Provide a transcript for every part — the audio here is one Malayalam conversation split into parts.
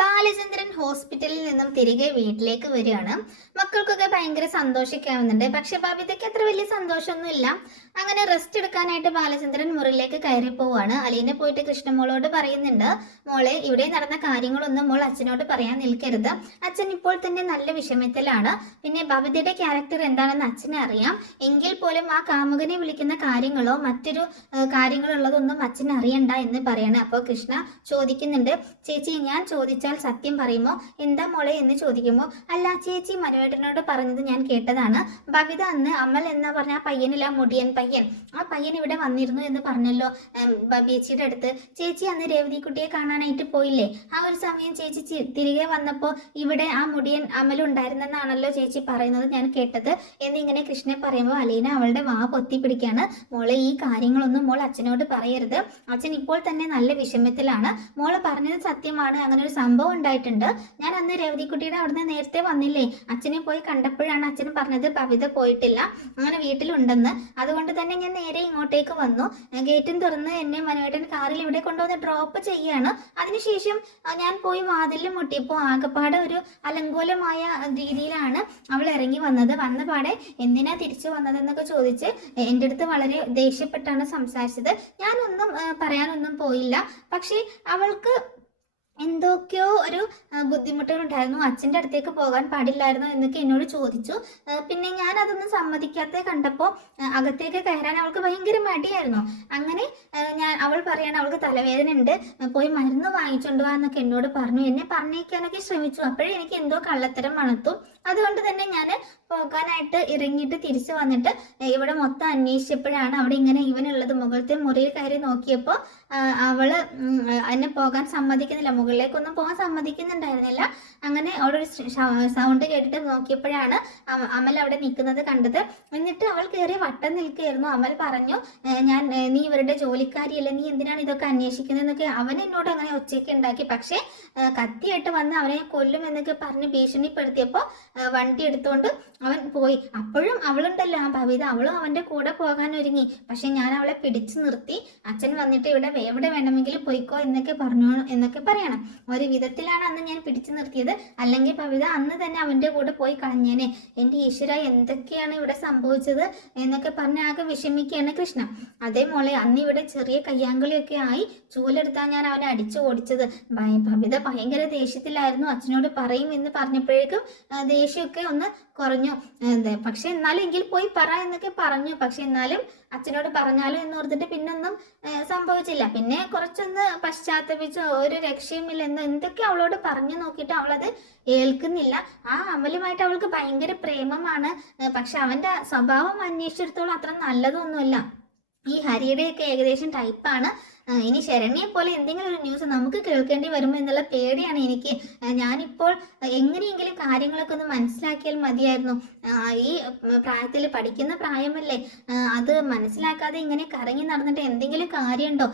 ബാലചന്ദ്രൻ ഹോസ്പിറ്റലിൽ നിന്നും തിരികെ വീട്ടിലേക്ക് വരികയാണ്. മക്കൾക്കൊക്കെ ഭയങ്കര സന്തോഷമൊക്കെ ആവുന്നുണ്ട്. പക്ഷെ ബബിതയ്ക്ക് അത്ര വലിയ സന്തോഷമൊന്നുമില്ല. അങ്ങനെ റെസ്റ്റ് എടുക്കാനായിട്ട് ബാലചന്ദ്രൻ മുറിയിലേക്ക് കയറി പോവാണ്. അലീനെ പോയിട്ട് കൃഷ്ണമോളോട് പറയുന്നുണ്ട്, മോളെ ഇവിടെ നടന്ന കാര്യങ്ങളൊന്നും മോൾ അച്ഛനോട് പറയാൻ നിൽക്കരുത്. അച്ഛൻ ഇപ്പോൾ തന്നെ നല്ല വിഷമത്തിലാണ്. പിന്നെ ബബിതയുടെ ക്യാരക്ടർ എന്താണെന്ന് അച്ഛനെ അറിയാം. എങ്കിൽ പോലും ആ കാമുകനെ വിളിക്കുന്ന കാര്യങ്ങളോ മറ്റൊരു കാര്യങ്ങളുള്ളതൊന്നും അച്ഛൻ അറിയണ്ട എന്ന് പറയണം. അപ്പോൾ കൃഷ്ണ ചോദിക്കുന്നുണ്ട്, ചേച്ചി ഞാൻ ചോദിച്ചാൽ സത്യം പറയുമോ? എന്താ മോളെ എന്ന് ചോദിക്കുമ്പോൾ, അല്ല ചേച്ചി മനുവേട്ടനോട് പറഞ്ഞത് ഞാൻ കേട്ടതാണ്. ബബിത അന്ന് അമൽ എന്നാ പറഞ്ഞ ആ പയ്യനില്ല, മുടിയൻ പയ്യൻ, ആ പയ്യൻ ഇവിടെ വന്നിരുന്നു എന്ന് പറഞ്ഞല്ലോ ബബിയച്ചിയുടെ അടുത്ത്. ചേച്ചി അന്ന് രേവതി കുട്ടിയെ കാണാനായിട്ട് പോയില്ലേ? ആ ഒരു സമയം ചേച്ചി തിരികെ വന്നപ്പോൾ ഇവിടെ ആ മുടിയൻ അമൽ ഉണ്ടായിരുന്നെന്നാണല്ലോ ചേച്ചി പറയുന്നത് ഞാൻ കേട്ടത് എന്നിങ്ങനെ കൃഷ്ണൻ പറയുമ്പോൾ അലീന അവളുടെ വാ പൊത്തി പിടിക്കാണ്. മോളെ ഈ കാര്യങ്ങളൊന്നും മോൾ അച്ഛനോട് പറയരുത്. അച്ഛൻ ഇപ്പോൾ തന്നെ നല്ല വിഷമത്തിലാണ്. മോള് പറഞ്ഞത് സത്യമാണ്, അങ്ങനെ ഒരു സംഭവം ഉണ്ടായിട്ടുണ്ട്. ഞാൻ അന്ന് രേവതിക്കുട്ടിയുടെ അവിടുന്ന് നേരത്തെ വന്നില്ലേ, അച്ഛനെ പോയി കണ്ടപ്പോഴാണ് അച്ഛൻ പറഞ്ഞത് ബബിത പോയിട്ടില്ല, അങ്ങനെ വീട്ടിലുണ്ടെന്ന്. അതുകൊണ്ട് തന്നെ ഞാൻ നേരെ ഇങ്ങോട്ടേക്ക് വന്നു. ഗേറ്റും തുറന്ന് എന്നെ മനുവേട്ടൻ കാറിൽ ഇവിടെ കൊണ്ടുവന്ന് ഡ്രോപ്പ് ചെയ്യാണ്. അതിനുശേഷം ഞാൻ പോയി വാതിലിൽ മുട്ടിയപ്പോൾ ആകെപ്പാടെ ഒരു അലങ്കോലമായ രീതിയിലാണ് അവൾ ഇറങ്ങി വന്നത്. വന്നപാടെ എന്തിനാ തിരിച്ചു വന്നതെന്നൊക്കെ ചോദിച്ച് എൻ്റെ അടുത്ത് വളരെ ദേഷ്യപ്പെട്ടാണ് സംസാരിച്ചത്. ഞാനൊന്നും പറയാനൊന്നും പോയില്ല. പക്ഷേ അവൾക്ക് എന്തൊക്കെയോ ഒരു ബുദ്ധിമുട്ടുകളുണ്ടായിരുന്നു. അച്ഛൻ്റെ അടുത്തേക്ക് പോകാൻ പാടില്ലായിരുന്നു എന്നൊക്കെ എന്നോട് ചോദിച്ചു. പിന്നെ ഞാൻ അതൊന്നും സമ്മതിക്കാത്ത കണ്ടപ്പോൾ അകത്തേക്ക് കയറാൻ അവൾക്ക് ഭയങ്കര മടിയായിരുന്നു. അങ്ങനെ അവൾ പറയാണ് അവൾക്ക് തലവേദന ഉണ്ട്, പോയി മരുന്ന് വാങ്ങിച്ചുകൊണ്ട് വാ എന്നൊക്കെ എന്നോട് പറഞ്ഞു. എന്നെ പറഞ്ഞേക്കാനൊക്കെ ശ്രമിച്ചു. അപ്പോഴേ എനിക്ക് എന്തോ കള്ളത്തരം മണത്തു. അതുകൊണ്ട് തന്നെ ഞാൻ പോകാനായിട്ട് ഇറങ്ങിയിട്ട് തിരിച്ചു വന്നിട്ട് ഇവിടെ മൊത്തം അന്വേഷിച്ചപ്പോഴാണ് അവിടെ ഇങ്ങനെ ഇവനുള്ളത്. മുകളിലത്തെ മുറിയിൽ കയറി നോക്കിയപ്പോൾ അവള് എന്നെ പോകാൻ സമ്മതിക്കുന്നില്ല, മുകളിലേക്കൊന്നും പോകാൻ സമ്മതിക്കുന്നുണ്ടായിരുന്നില്ല. അങ്ങനെ അവിടെ ഒരു സൗണ്ട് കേട്ടിട്ട് നോക്കിയപ്പോഴാണ് അമൽ അവിടെ നിൽക്കുന്നത് കണ്ടത്. എന്നിട്ട് അവൾ കയറി വട്ടം നിൽക്കുകയായിരുന്നു. അമൽ പറഞ്ഞു, നീ ഇവരുടെ ജോലിക്കാരിയല്ല, നീ എന്തിനാണ് ഇതൊക്കെ അന്വേഷിക്കുന്നതെന്നൊക്കെ അവൻ എന്നോട് അങ്ങനെ ഒച്ചയ്ക്ക് ഉണ്ടാക്കി. പക്ഷേ കത്തിയായിട്ട് വന്ന് അവനെ കൊല്ലും എന്നൊക്കെ പറഞ്ഞ് ഭീഷണിപ്പെടുത്തിയപ്പോൾ വണ്ടി എടുത്തുകൊണ്ട് അവൻ പോയി. അപ്പോഴും അവളുണ്ടല്ലോ ആ ബബിത, അവളും അവൻ്റെ കൂടെ പോകാൻ ഒരുങ്ങി. പക്ഷെ ഞാൻ അവളെ പിടിച്ചു നിർത്തി. അച്ഛൻ വന്നിട്ട് എവിടെ വേണമെങ്കിലും പോയിക്കോ എന്നൊക്കെ പറയണം. ഒരു വിധത്തിലാണ് അന്ന് ഞാൻ പിടിച്ചു നിർത്തിയത്. അല്ലെങ്കിൽ ബബിത അന്ന് തന്നെ അവൻ്റെ കൂടെ പോയി കളഞ്ഞേനെ. എൻ്റെ ഈശ്വര, എന്തൊക്കെയാണ് ഇവിടെ സംഭവിച്ചത് എന്നൊക്കെ പറഞ്ഞ് ആകെ വിഷമിക്കുകയാണ് കൃഷ്ണ. അതേ മോളെ, അന്ന് ഇവിടെ ചെറിയ കയ്യാങ്കളിയൊക്കെ ആയി ചൂലെടുത്താൽ ഞാൻ അവനെ അടിച്ചു ഓടിച്ചത്. ബബിത ഭയങ്കര ദേഷ്യത്തിലായിരുന്നു. അച്ഛനോട് പറയും എന്ന് പറഞ്ഞപ്പോഴേക്കും ദേഷ്യമൊക്കെ ഒന്ന് കുറഞ്ഞു. പക്ഷെ എന്നാലും എങ്കിൽ പോയി പറ എന്നൊക്കെ പറഞ്ഞു. പക്ഷെ എന്നാലും അച്ഛനോട് പറഞ്ഞാലും എന്നോർത്തിട്ട് പിന്നൊന്നും സംഭവിച്ചില്ല. പിന്നെ കുറച്ചൊന്ന് പശ്ചാത്തപിച്ച് ഒരു രക്ഷയുമില്ല എന്ന് എന്തൊക്കെ അവളോട് പറഞ്ഞു നോക്കിയിട്ട് അവളത് ഏൽക്കുന്നില്ല. ആ അമലുമായിട്ട് അവൾക്ക് ഭയങ്കര പ്രേമമാണ്. പക്ഷെ അവൻ്റെ സ്വഭാവം അന്വേഷിച്ചിടത്തോളം അത്ര നല്ലതൊന്നുമല്ല. ഈ ഹരിയുടെയൊക്കെ ഏകദേശം ടൈപ്പാണ്. ഇനി ശരണ്യെ പോലെ എന്തെങ്കിലും ഒരു ന്യൂസ് നമുക്ക് കേൾക്കേണ്ടി വരുമോ എന്നുള്ള പേടിയാണ് എനിക്ക്. ഞാനിപ്പോൾ എങ്ങനെയെങ്കിലും കാര്യങ്ങളൊക്കെ ഒന്ന് മനസ്സിലാക്കിയാൽ മതിയായിരുന്നു. ഈ പ്രായത്തിൽ പഠിക്കുന്ന പ്രായമല്ലേ, അത് മനസ്സിലാക്കാതെ ഇങ്ങനെ കറങ്ങി നടന്നിട്ട് എന്തെങ്കിലും കാര്യമുണ്ടോ?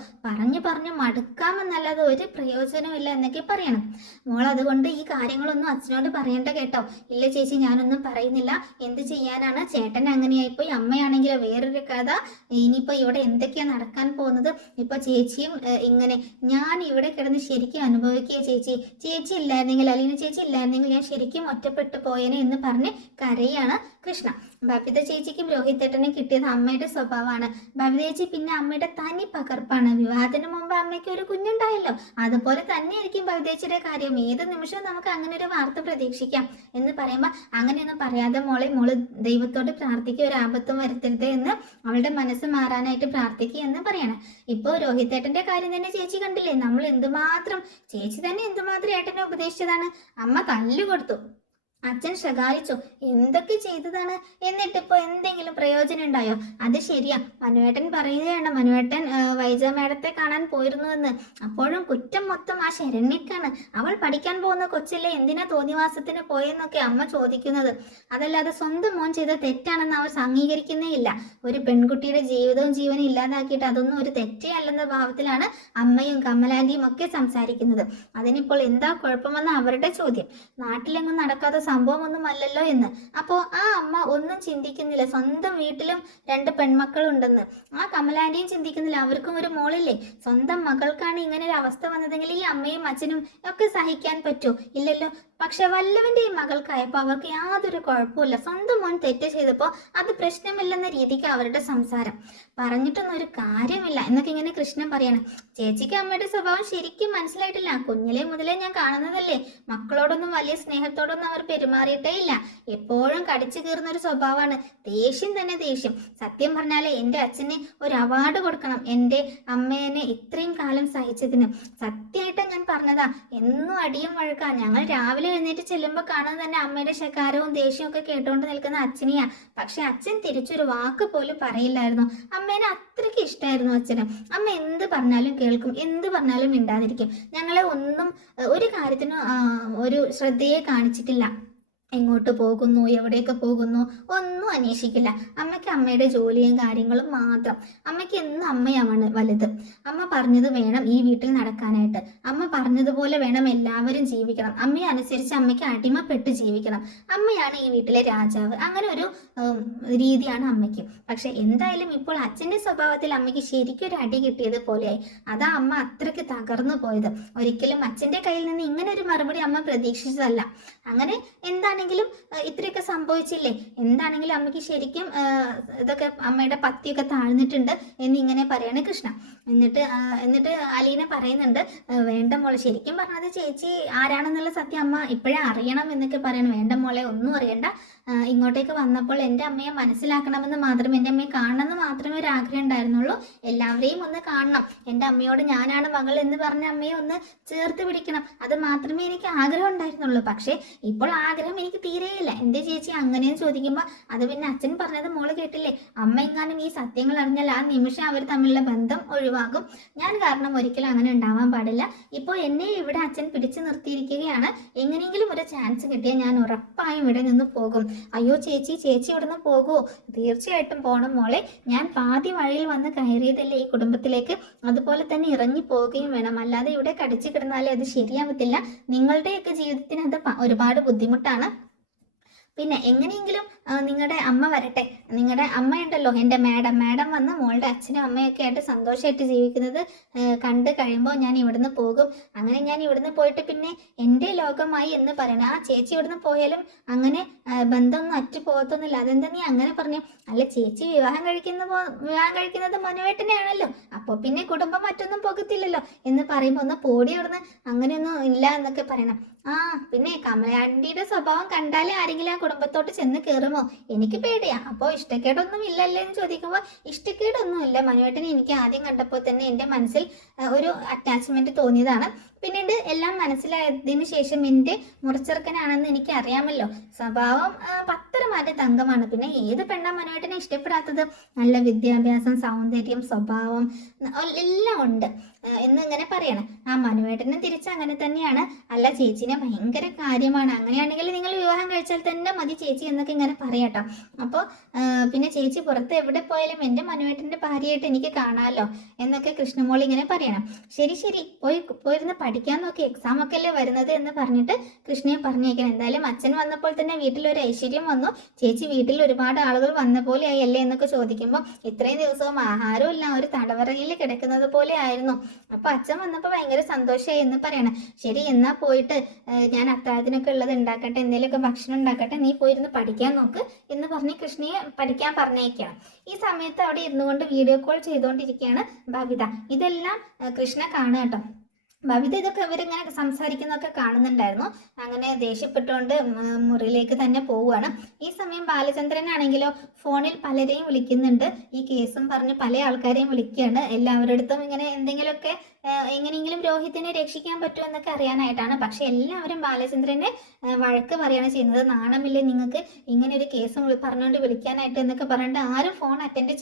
പറഞ്ഞു മടുക്കാമെന്നല്ലാതെ ഒരു പ്രയോജനമില്ല എന്നൊക്കെ പറയണം. മോൾ അതുകൊണ്ട് ഈ കാര്യങ്ങളൊന്നും അച്ഛനോട് പറയണ്ട കേട്ടോ. ഇല്ല ചേച്ചി, ഞാനൊന്നും പറയുന്നില്ല. എന്ത് ചെയ്യാനാണ്, ചേട്ടൻ അങ്ങനെയായിപ്പോയി, അമ്മയാണെങ്കിലോ വേറൊരു കഥ. ഇനിയിപ്പോൾ ഇവിടെ എന്തൊക്കെയാണ് നടക്കാൻ പോകുന്നത്? ഇപ്പോൾ ചേച്ചിയും ഇങ്ങനെ ഞാൻ ഇവിടെ കിടന്ന് ശരിക്കും അനുഭവിക്കുക. ചേച്ചി ഇല്ലായിരുന്നെങ്കിൽ, അലീന ചേച്ചി ഇല്ലായിരുന്നെങ്കിൽ ഞാൻ ശരിക്കും ഒറ്റപ്പെട്ടു പോയേനെ എന്ന് പറഞ്ഞ് കരയാണ് കൃഷ്ണ. ബബിത ചേച്ചിക്കും രോഹിത്തേട്ടനെ കിട്ടിയത് അമ്മയുടെ സ്വഭാവമാണ്. ബബിത ചേച്ചി പിന്നെ അമ്മയുടെ തനി പകർപ്പാണ്. വിവാഹത്തിന് മുമ്പ് അമ്മയ്ക്ക് ഒരു കുഞ്ഞുണ്ടായല്ലോ, അതുപോലെ തന്നെയായിരിക്കും ബബിത ചേച്ചിയുടെ കാര്യം. ഏത് നിമിഷവും നമുക്ക് അങ്ങനെ ഒരു വാർത്ത പ്രതീക്ഷിക്കാം എന്ന് പറയുമ്പോൾ, അങ്ങനെയൊന്നും പറയാതെ മോള് ദൈവത്തോട് പ്രാർത്ഥിക്കുക, ഒരു ആപത്തും വരുത്തരുത് എന്ന് അവളുടെ മനസ്സ് മാറാനായിട്ട് പ്രാർത്ഥിക്കുക എന്ന് പറയണം. ഇപ്പോൾ രോഹിത്തേട്ടന്റെ കാര്യം തന്നെ ചേച്ചി കണ്ടില്ലേ, ചേച്ചി തന്നെ എന്തുമാത്രം ഏട്ടനെ ഉപദേശിച്ചതാണ്. അമ്മ തല്ലുകൊടുത്തു, അച്ഛൻ ശകാരിച്ചു, എന്തൊക്കെ ചെയ്തതാണ്. എന്നിട്ടിപ്പോൾ എന്തെങ്കിലും പ്രയോജനം ഉണ്ടായോ? അത് ശരിയാ, മനുവേട്ടൻ പറയുകയാണ്, മനുവേട്ടൻ വൈജ മേഡത്തെ കാണാൻ പോയിരുന്നുവെന്ന്. അപ്പോഴും കുറ്റം മൊത്തം ആ ശരണ്യക്കാണ്. അവൾ പഠിക്കാൻ പോകുന്ന കൊച്ചല്ലേ, എന്തിനാ തോന്നിവാസത്തിന് പോയെന്നൊക്കെ അമ്മ ചോദിക്കുന്നത്. അതല്ലാതെ സ്വന്തം മോൻ ചെയ്ത തെറ്റാണെന്ന് അവർ അംഗീകരിക്കുന്നേ ഇല്ല. ഒരു പെൺകുട്ടിയുടെ ജീവിതവും ജീവനും ഇല്ലാതാക്കിയിട്ട് അതൊന്നും ഒരു തെറ്റേ അല്ലെന്ന ഭാവത്തിലാണ് അമ്മയും കമലാന്റിയും ഒക്കെ സംസാരിക്കുന്നത്. അതിനിപ്പോൾ എന്താ കുഴപ്പമെന്ന് അവരുടെ ചോദ്യം. നാട്ടിലെങ്ങും നടക്കാത്ത സംഭവമൊന്നും അല്ലല്ലോ എന്ന്. അപ്പോൾ ആ അമ്മ ഒന്നും ചിന്തിക്കുന്നില്ല, സ്വന്തം വീട്ടിലും 2 പെൺമക്കളുണ്ടെന്ന്. ആ കമലാന്റിയും ചിന്തിക്കുന്നില്ല, അവർക്കും ഒരു മോളില്ലേ. സ്വന്തം മകൾക്കാണ് ഇങ്ങനെ ഒരു അവസ്ഥ വന്നതെങ്കിൽ ഈ അമ്മയും അച്ഛനും ഒക്കെ സഹിക്കാൻ പറ്റുമോ? ഇല്ലല്ലോ. പക്ഷെ വല്ലവന്റെ ഈ മകൾക്കായപ്പോൾ അവർക്ക് യാതൊരു കുഴപ്പമില്ല. സ്വന്തം മോൻ തെറ്റ് ചെയ്തപ്പോൾ അത് പ്രശ്നമില്ലെന്ന രീതിക്ക് അവരുടെ സംസാരം. പറഞ്ഞിട്ടൊന്നും ഒരു കാര്യമില്ല എന്നൊക്കെ ഇങ്ങനെ കൃഷ്ണൻ പറയാണ്. ചേച്ചിക്ക് അമ്മയുടെ സ്വഭാവം ശരിക്കും മനസ്സിലായിട്ടില്ല. കുഞ്ഞിലെ മുതലേ ഞാൻ കാണുന്നതല്ലേ, മക്കളോടൊന്നും വലിയ സ്നേഹത്തോടൊന്നും അവർ പെരുമാറിയിട്ടേ ഇല്ല. എപ്പോഴും കടിച്ചു കീറുന്ന ഒരു സ്വഭാവമാണ്. ദേഷ്യം തന്നെ ദേഷ്യം. സത്യം പറഞ്ഞാലേ എൻ്റെ അച്ഛന് ഒരു അവാർഡ് കൊടുക്കണം, എൻ്റെ അമ്മേനെ ഇത്രയും കാലം സഹിച്ചതിന്. സത്യമായിട്ട് ഞാൻ പറഞ്ഞതാ, എന്നും അടിയും വഴക്കാ. ഞങ്ങൾ രാവിലെ എഴുന്നേറ്റ് ചെല്ലുമ്പോൾ കാണുന്നത് തന്നെ അമ്മയുടെ ശകാരവും ദേഷ്യവും ഒക്കെ കേട്ടുകൊണ്ട് നിൽക്കുന്ന അച്ഛനെയാ. പക്ഷെ അച്ഛൻ തിരിച്ചൊരു വാക്ക് പോലും പറയില്ലായിരുന്നു. അമ്മേനെ അത്രയ്ക്ക് ഇഷ്ടമായിരുന്നു അച്ഛന്. അമ്മ എന്ത് പറഞ്ഞാലും കേൾക്കും, എന്ത് പറഞ്ഞാലും മിണ്ടാതിരിക്കും. ഞങ്ങളെ ഒന്നും ഒരു കാര്യത്തിനും ഒരു ശ്രദ്ധയെ കാണിച്ചിട്ടില്ല. എങ്ങോട്ട് പോകുന്നു, എവിടെയൊക്കെ പോകുന്നു ഒന്നും അന്വേഷിക്കില്ല. അമ്മയ്ക്ക് അമ്മയുടെ ജോലിയും കാര്യങ്ങളും മാത്രം. അമ്മയ്ക്ക് എന്നും അമ്മയാണ് വലുത്. അമ്മ പറഞ്ഞത് വേണം ഈ വീട്ടിൽ നടക്കാനായിട്ട്. അമ്മ പറഞ്ഞതുപോലെ വേണം എല്ലാവരും ജീവിക്കണം. അമ്മയെ അനുസരിച്ച് അമ്മയ്ക്ക് അടിമപ്പെട്ട് ജീവിക്കണം. അമ്മയാണ് ഈ വീട്ടിലെ രാജാവ്. അങ്ങനെ ഒരു രീതിയാണ് അമ്മയ്ക്ക്. പക്ഷെ എന്തായാലും ഇപ്പോൾ അച്ഛൻ്റെ സ്വഭാവത്തിൽ അമ്മയ്ക്ക് ശരിക്കും ഒരു അടി കിട്ടിയത് പോലെയായി. അതാ അമ്മ അത്രയ്ക്ക് തകർന്നു പോയത്. ഒരിക്കലും അച്ഛൻ്റെ കയ്യിൽ നിന്ന് ഇങ്ങനെ ഒരു മറുപടി അമ്മ പ്രതീക്ഷിച്ചതല്ല. അങ്ങനെ എന്താണ് ഇത്രയൊക്കെ സംഭവിച്ചില്ലേ, എന്താണെങ്കിലും അമ്മയ്ക്ക് ശരിക്കും ഇതൊക്കെ അമ്മയുടെ പത്തിയൊക്കെ താഴ്ന്നിട്ടുണ്ട് എന്നിങ്ങനെ പറയാണ് കൃഷ്ണ. എന്നിട്ട് അലീന പറയുന്നുണ്ട്, വേണ്ട മോളെ, ശരിക്കും പറഞ്ഞത് ചേച്ചി ആരാണെന്നുള്ള സത്യം അമ്മ ഇപ്പോഴേ അറിയണം എന്നൊക്കെ പറയണം. വേണ്ട മോളെ, ഒന്നും അറിയണ്ട. ഇങ്ങോട്ടേക്ക് വന്നപ്പോൾ എൻ്റെ അമ്മയെ മനസ്സിലാക്കണമെന്ന് മാത്രമേ, എൻ്റെ അമ്മയെ കാണണമെന്ന് മാത്രമേ ഒരു ആഗ്രഹം ഉണ്ടായിരുന്നുള്ളൂ. എല്ലാവരെയും ഒന്ന് കാണണം, എൻ്റെ അമ്മയോട് ഞാനാണ് മകൾ എന്ന് പറഞ്ഞ അമ്മയെ ഒന്ന് ചേർത്ത് പിടിക്കണം, അത് മാത്രമേ എനിക്ക് ആഗ്രഹം ഉണ്ടായിരുന്നുള്ളൂ. പക്ഷേ ഇപ്പോൾ ആഗ്രഹം എനിക്ക് തീരെയില്ല. എൻ്റെ ചേച്ചി അങ്ങനെയും ചോദിക്കുമ്പോൾ അത് പിന്നെ അച്ഛൻ പറഞ്ഞത് മോള് കേട്ടില്ലേ, അമ്മ എങ്ങാനും ഈ സത്യങ്ങൾ അറിഞ്ഞാൽ ആ നിമിഷം അവർ തമ്മിലുള്ള ബന്ധം ഒഴിവാകും. ഞാൻ കാരണം ഒരിക്കലും അങ്ങനെ ഉണ്ടാവാൻ പാടില്ല. ഇപ്പോൾ എന്നെ ഇവിടെ അച്ഛൻ പിടിച്ചു നിർത്തിയിരിക്കുകയാണ്. എങ്ങനെയെങ്കിലും ഒരു ചാൻസ് കിട്ടിയാൽ ഞാൻ ഉറപ്പായും ഇവിടെ നിന്ന് പോകും. അയ്യോ ചേച്ചി ഇവിടെ നിന്ന് പോകുമോ? തീർച്ചയായിട്ടും പോകണം മോളെ. ഞാൻ പാതി വഴിയിൽ വന്ന് കയറിയതല്ലേ ഈ കുടുംബത്തിലേക്ക്, അതുപോലെ തന്നെ ഇറങ്ങി പോവുകയും വേണം. അല്ലാതെ ഇവിടെ കടിച്ചു കിടന്നാലേ അത് ശരിയാവത്തില്ല. നിങ്ങളുടെയൊക്കെ ജീവിതത്തിന് അത് ഒരുപാട് ബുദ്ധിമുട്ടാണ്. പിന്നെ എങ്ങനെയെങ്കിലും നിങ്ങളുടെ അമ്മ വരട്ടെ. നിങ്ങളുടെ അമ്മയുണ്ടല്ലോ, എൻ്റെ മാഡം വന്ന് മോളുടെ അച്ഛനും അമ്മയൊക്കെ ആയിട്ട് സന്തോഷമായിട്ട് ജീവിക്കുന്നത് കണ്ട് കഴിയുമ്പോൾ ഞാൻ ഇവിടുന്ന് പോകും. അങ്ങനെ ഞാൻ ഇവിടുന്ന് പോയിട്ട് പിന്നെ എൻ്റെ ലോകമായി എന്ന് പറയണം. ആ ചേച്ചി ഇവിടുന്ന് പോയാലും അങ്ങനെ ബന്ധമൊന്നും അറ്റു പോകത്തൊന്നുമില്ല. അതെന്താ നീ അങ്ങനെ പറഞ്ഞു? അല്ല ചേച്ചി വിവാഹം കഴിക്കുന്നത് മനുവേട്ടനെയാണല്ലോ, അപ്പോൾ പിന്നെ കുടുംബം മറ്റൊന്നും പോകത്തില്ലല്ലോ എന്ന് പറയുമ്പോൾ ഒന്ന് പോടി അവിടുന്ന്, അങ്ങനെയൊന്നും ഇല്ല എന്നൊക്കെ പറയണം. പിന്നെ കമലാണ്ടിയുടെ സ്വഭാവം കണ്ടാലേ ആരെങ്കിലും ആ കുടുംബത്തോട്ട് ചെന്ന് കയറുമോ? എനിക്ക് പേടിയാ. അപ്പോൾ ഇഷ്ടക്കേടൊന്നും ഇല്ലല്ലേ എന്ന് ചോദിക്കുമ്പോൾ ഇഷ്ടക്കേടൊന്നും ഇല്ല മനുവേട്ടനെ. എനിക്ക് ആദ്യം കണ്ടപ്പോൾ തന്നെ എൻ്റെ മനസ്സിൽ ഒരു അറ്റാച്ച്മെന്റ് തോന്നിയതാണ്. പിന്നീട് എല്ലാം മനസ്സിലായതിനു ശേഷം എൻ്റെ മുറിച്ചെറുക്കനാണെന്ന് എനിക്ക് അറിയാമല്ലോ. സ്വഭാവം പത്തരമാറ്റ തങ്കമാണ്. പിന്നെ ഏത് പെണ്ണാ മനുവേട്ടനെ ഇഷ്ടപ്പെടാത്തത്? നല്ല വിദ്യാഭ്യാസം, സൗന്ദര്യം, സ്വഭാവം എല്ലാം ഉണ്ട് എന്നിങ്ങനെ പറയണം. ആ മനുവേട്ടനും തിരിച്ചങ്ങനെ തന്നെയാണ്. അല്ല ചേച്ചിനെ ഭയങ്കര കാര്യമാണ്, അങ്ങനെയാണെങ്കിൽ നിങ്ങൾ വിവാഹം കഴിച്ചാൽ തന്നെ മതി ചേച്ചി എന്നൊക്കെ ഇങ്ങനെ പറയാട്ടോ. അപ്പോൾ പിന്നെ ചേച്ചി പുറത്ത് എവിടെ പോയാലും എൻ്റെ മനുവേട്ടൻ്റെ ഭാര്യയായിട്ട് എനിക്ക് കാണാമല്ലോ എന്നൊക്കെ കൃഷ്ണമോൾ ഇങ്ങനെ പറയണം. ശരി പോയിരുന്ന് പഠിക്കാൻ നോക്കി, എക്സാം ഒക്കെ അല്ലേ വരുന്നത് എന്ന് പറഞ്ഞിട്ട് കൃഷ്ണയെ പറഞ്ഞേക്കണം. എന്തായാലും അച്ഛൻ വന്നപ്പോൾ തന്നെ വീട്ടിലൊരു ഐശ്വര്യം വന്നു. ചേച്ചി വീട്ടിൽ ഒരുപാട് ആളുകൾ വന്ന പോലെ ആയി അല്ലേ എന്നൊക്കെ ചോദിക്കുമ്പോൾ ഇത്രയും ദിവസവും ആഹാരവും ഇല്ല, ഒരു തടവറയിൽ കിടക്കുന്നത് പോലെ ആയിരുന്നു. അപ്പൊ അച്ഛൻ വന്നപ്പോൾ ഭയങ്കര സന്തോഷമായി എന്ന് പറയണം. ശരി എന്നാ പോയിട്ട് ഞാൻ അത്താഴത്തിനൊക്കെ ഉള്ളത് ഉണ്ടാക്കട്ടെ, എന്തെങ്കിലുമൊക്കെ ഭക്ഷണം ഉണ്ടാക്കട്ടെ, നീ പോയിരുന്ന് പഠിക്കാൻ നോക്ക് എന്ന് പറഞ്ഞ് കൃഷ്ണയെ പഠിക്കാൻ പറഞ്ഞേക്കണം. ഈ സമയത്ത് അവിടെ ഇരുന്നു കൊണ്ട് വീഡിയോ കോൾ ചെയ്തുകൊണ്ടിരിക്കുകയാണ് ബബിത. ഇതെല്ലാം കൃഷ്ണ കാണുക കേട്ടോ. ബബിത ഇതൊക്കെ ഇവരിങ്ങനെ സംസാരിക്കുന്നതൊക്കെ കാണുന്നുണ്ടായിരുന്നു. അങ്ങനെ ദേഷ്യപ്പെട്ടുകൊണ്ട് മുറിയിലേക്ക് തന്നെ പോവുകയാണ്. ഈ സമയം ബാലചന്ദ്രനാണെങ്കിലോ ഫോണിൽ പലരെയും വിളിക്കുന്നുണ്ട്. ഈ കേസും പറഞ്ഞ് പല ആൾക്കാരെയും വിളിക്കുകയാണ്. എല്ലാവരുടെ അടുത്തും ഇങ്ങനെ എന്തെങ്കിലുമൊക്കെ എങ്ങനെയെങ്കിലും രോഹിത്തിനെ രക്ഷിക്കാൻ പറ്റുമോ എന്നൊക്കെ അറിയാനായിട്ടാണ്. പക്ഷെ എല്ലാവരും ബാലചന്ദ്രനെ വഴക്ക് പറയുകയാണ് ചെയ്യുന്നത്. നാണമില്ലേ നിങ്ങൾക്ക് ഇങ്ങനെ ഒരു കേസ് പറഞ്ഞുകൊണ്ട് വിളിക്കാനായിട്ട് എന്നൊക്കെ പറഞ്ഞിട്ട് ആരും ഫോൺ അറ്റൻഡ്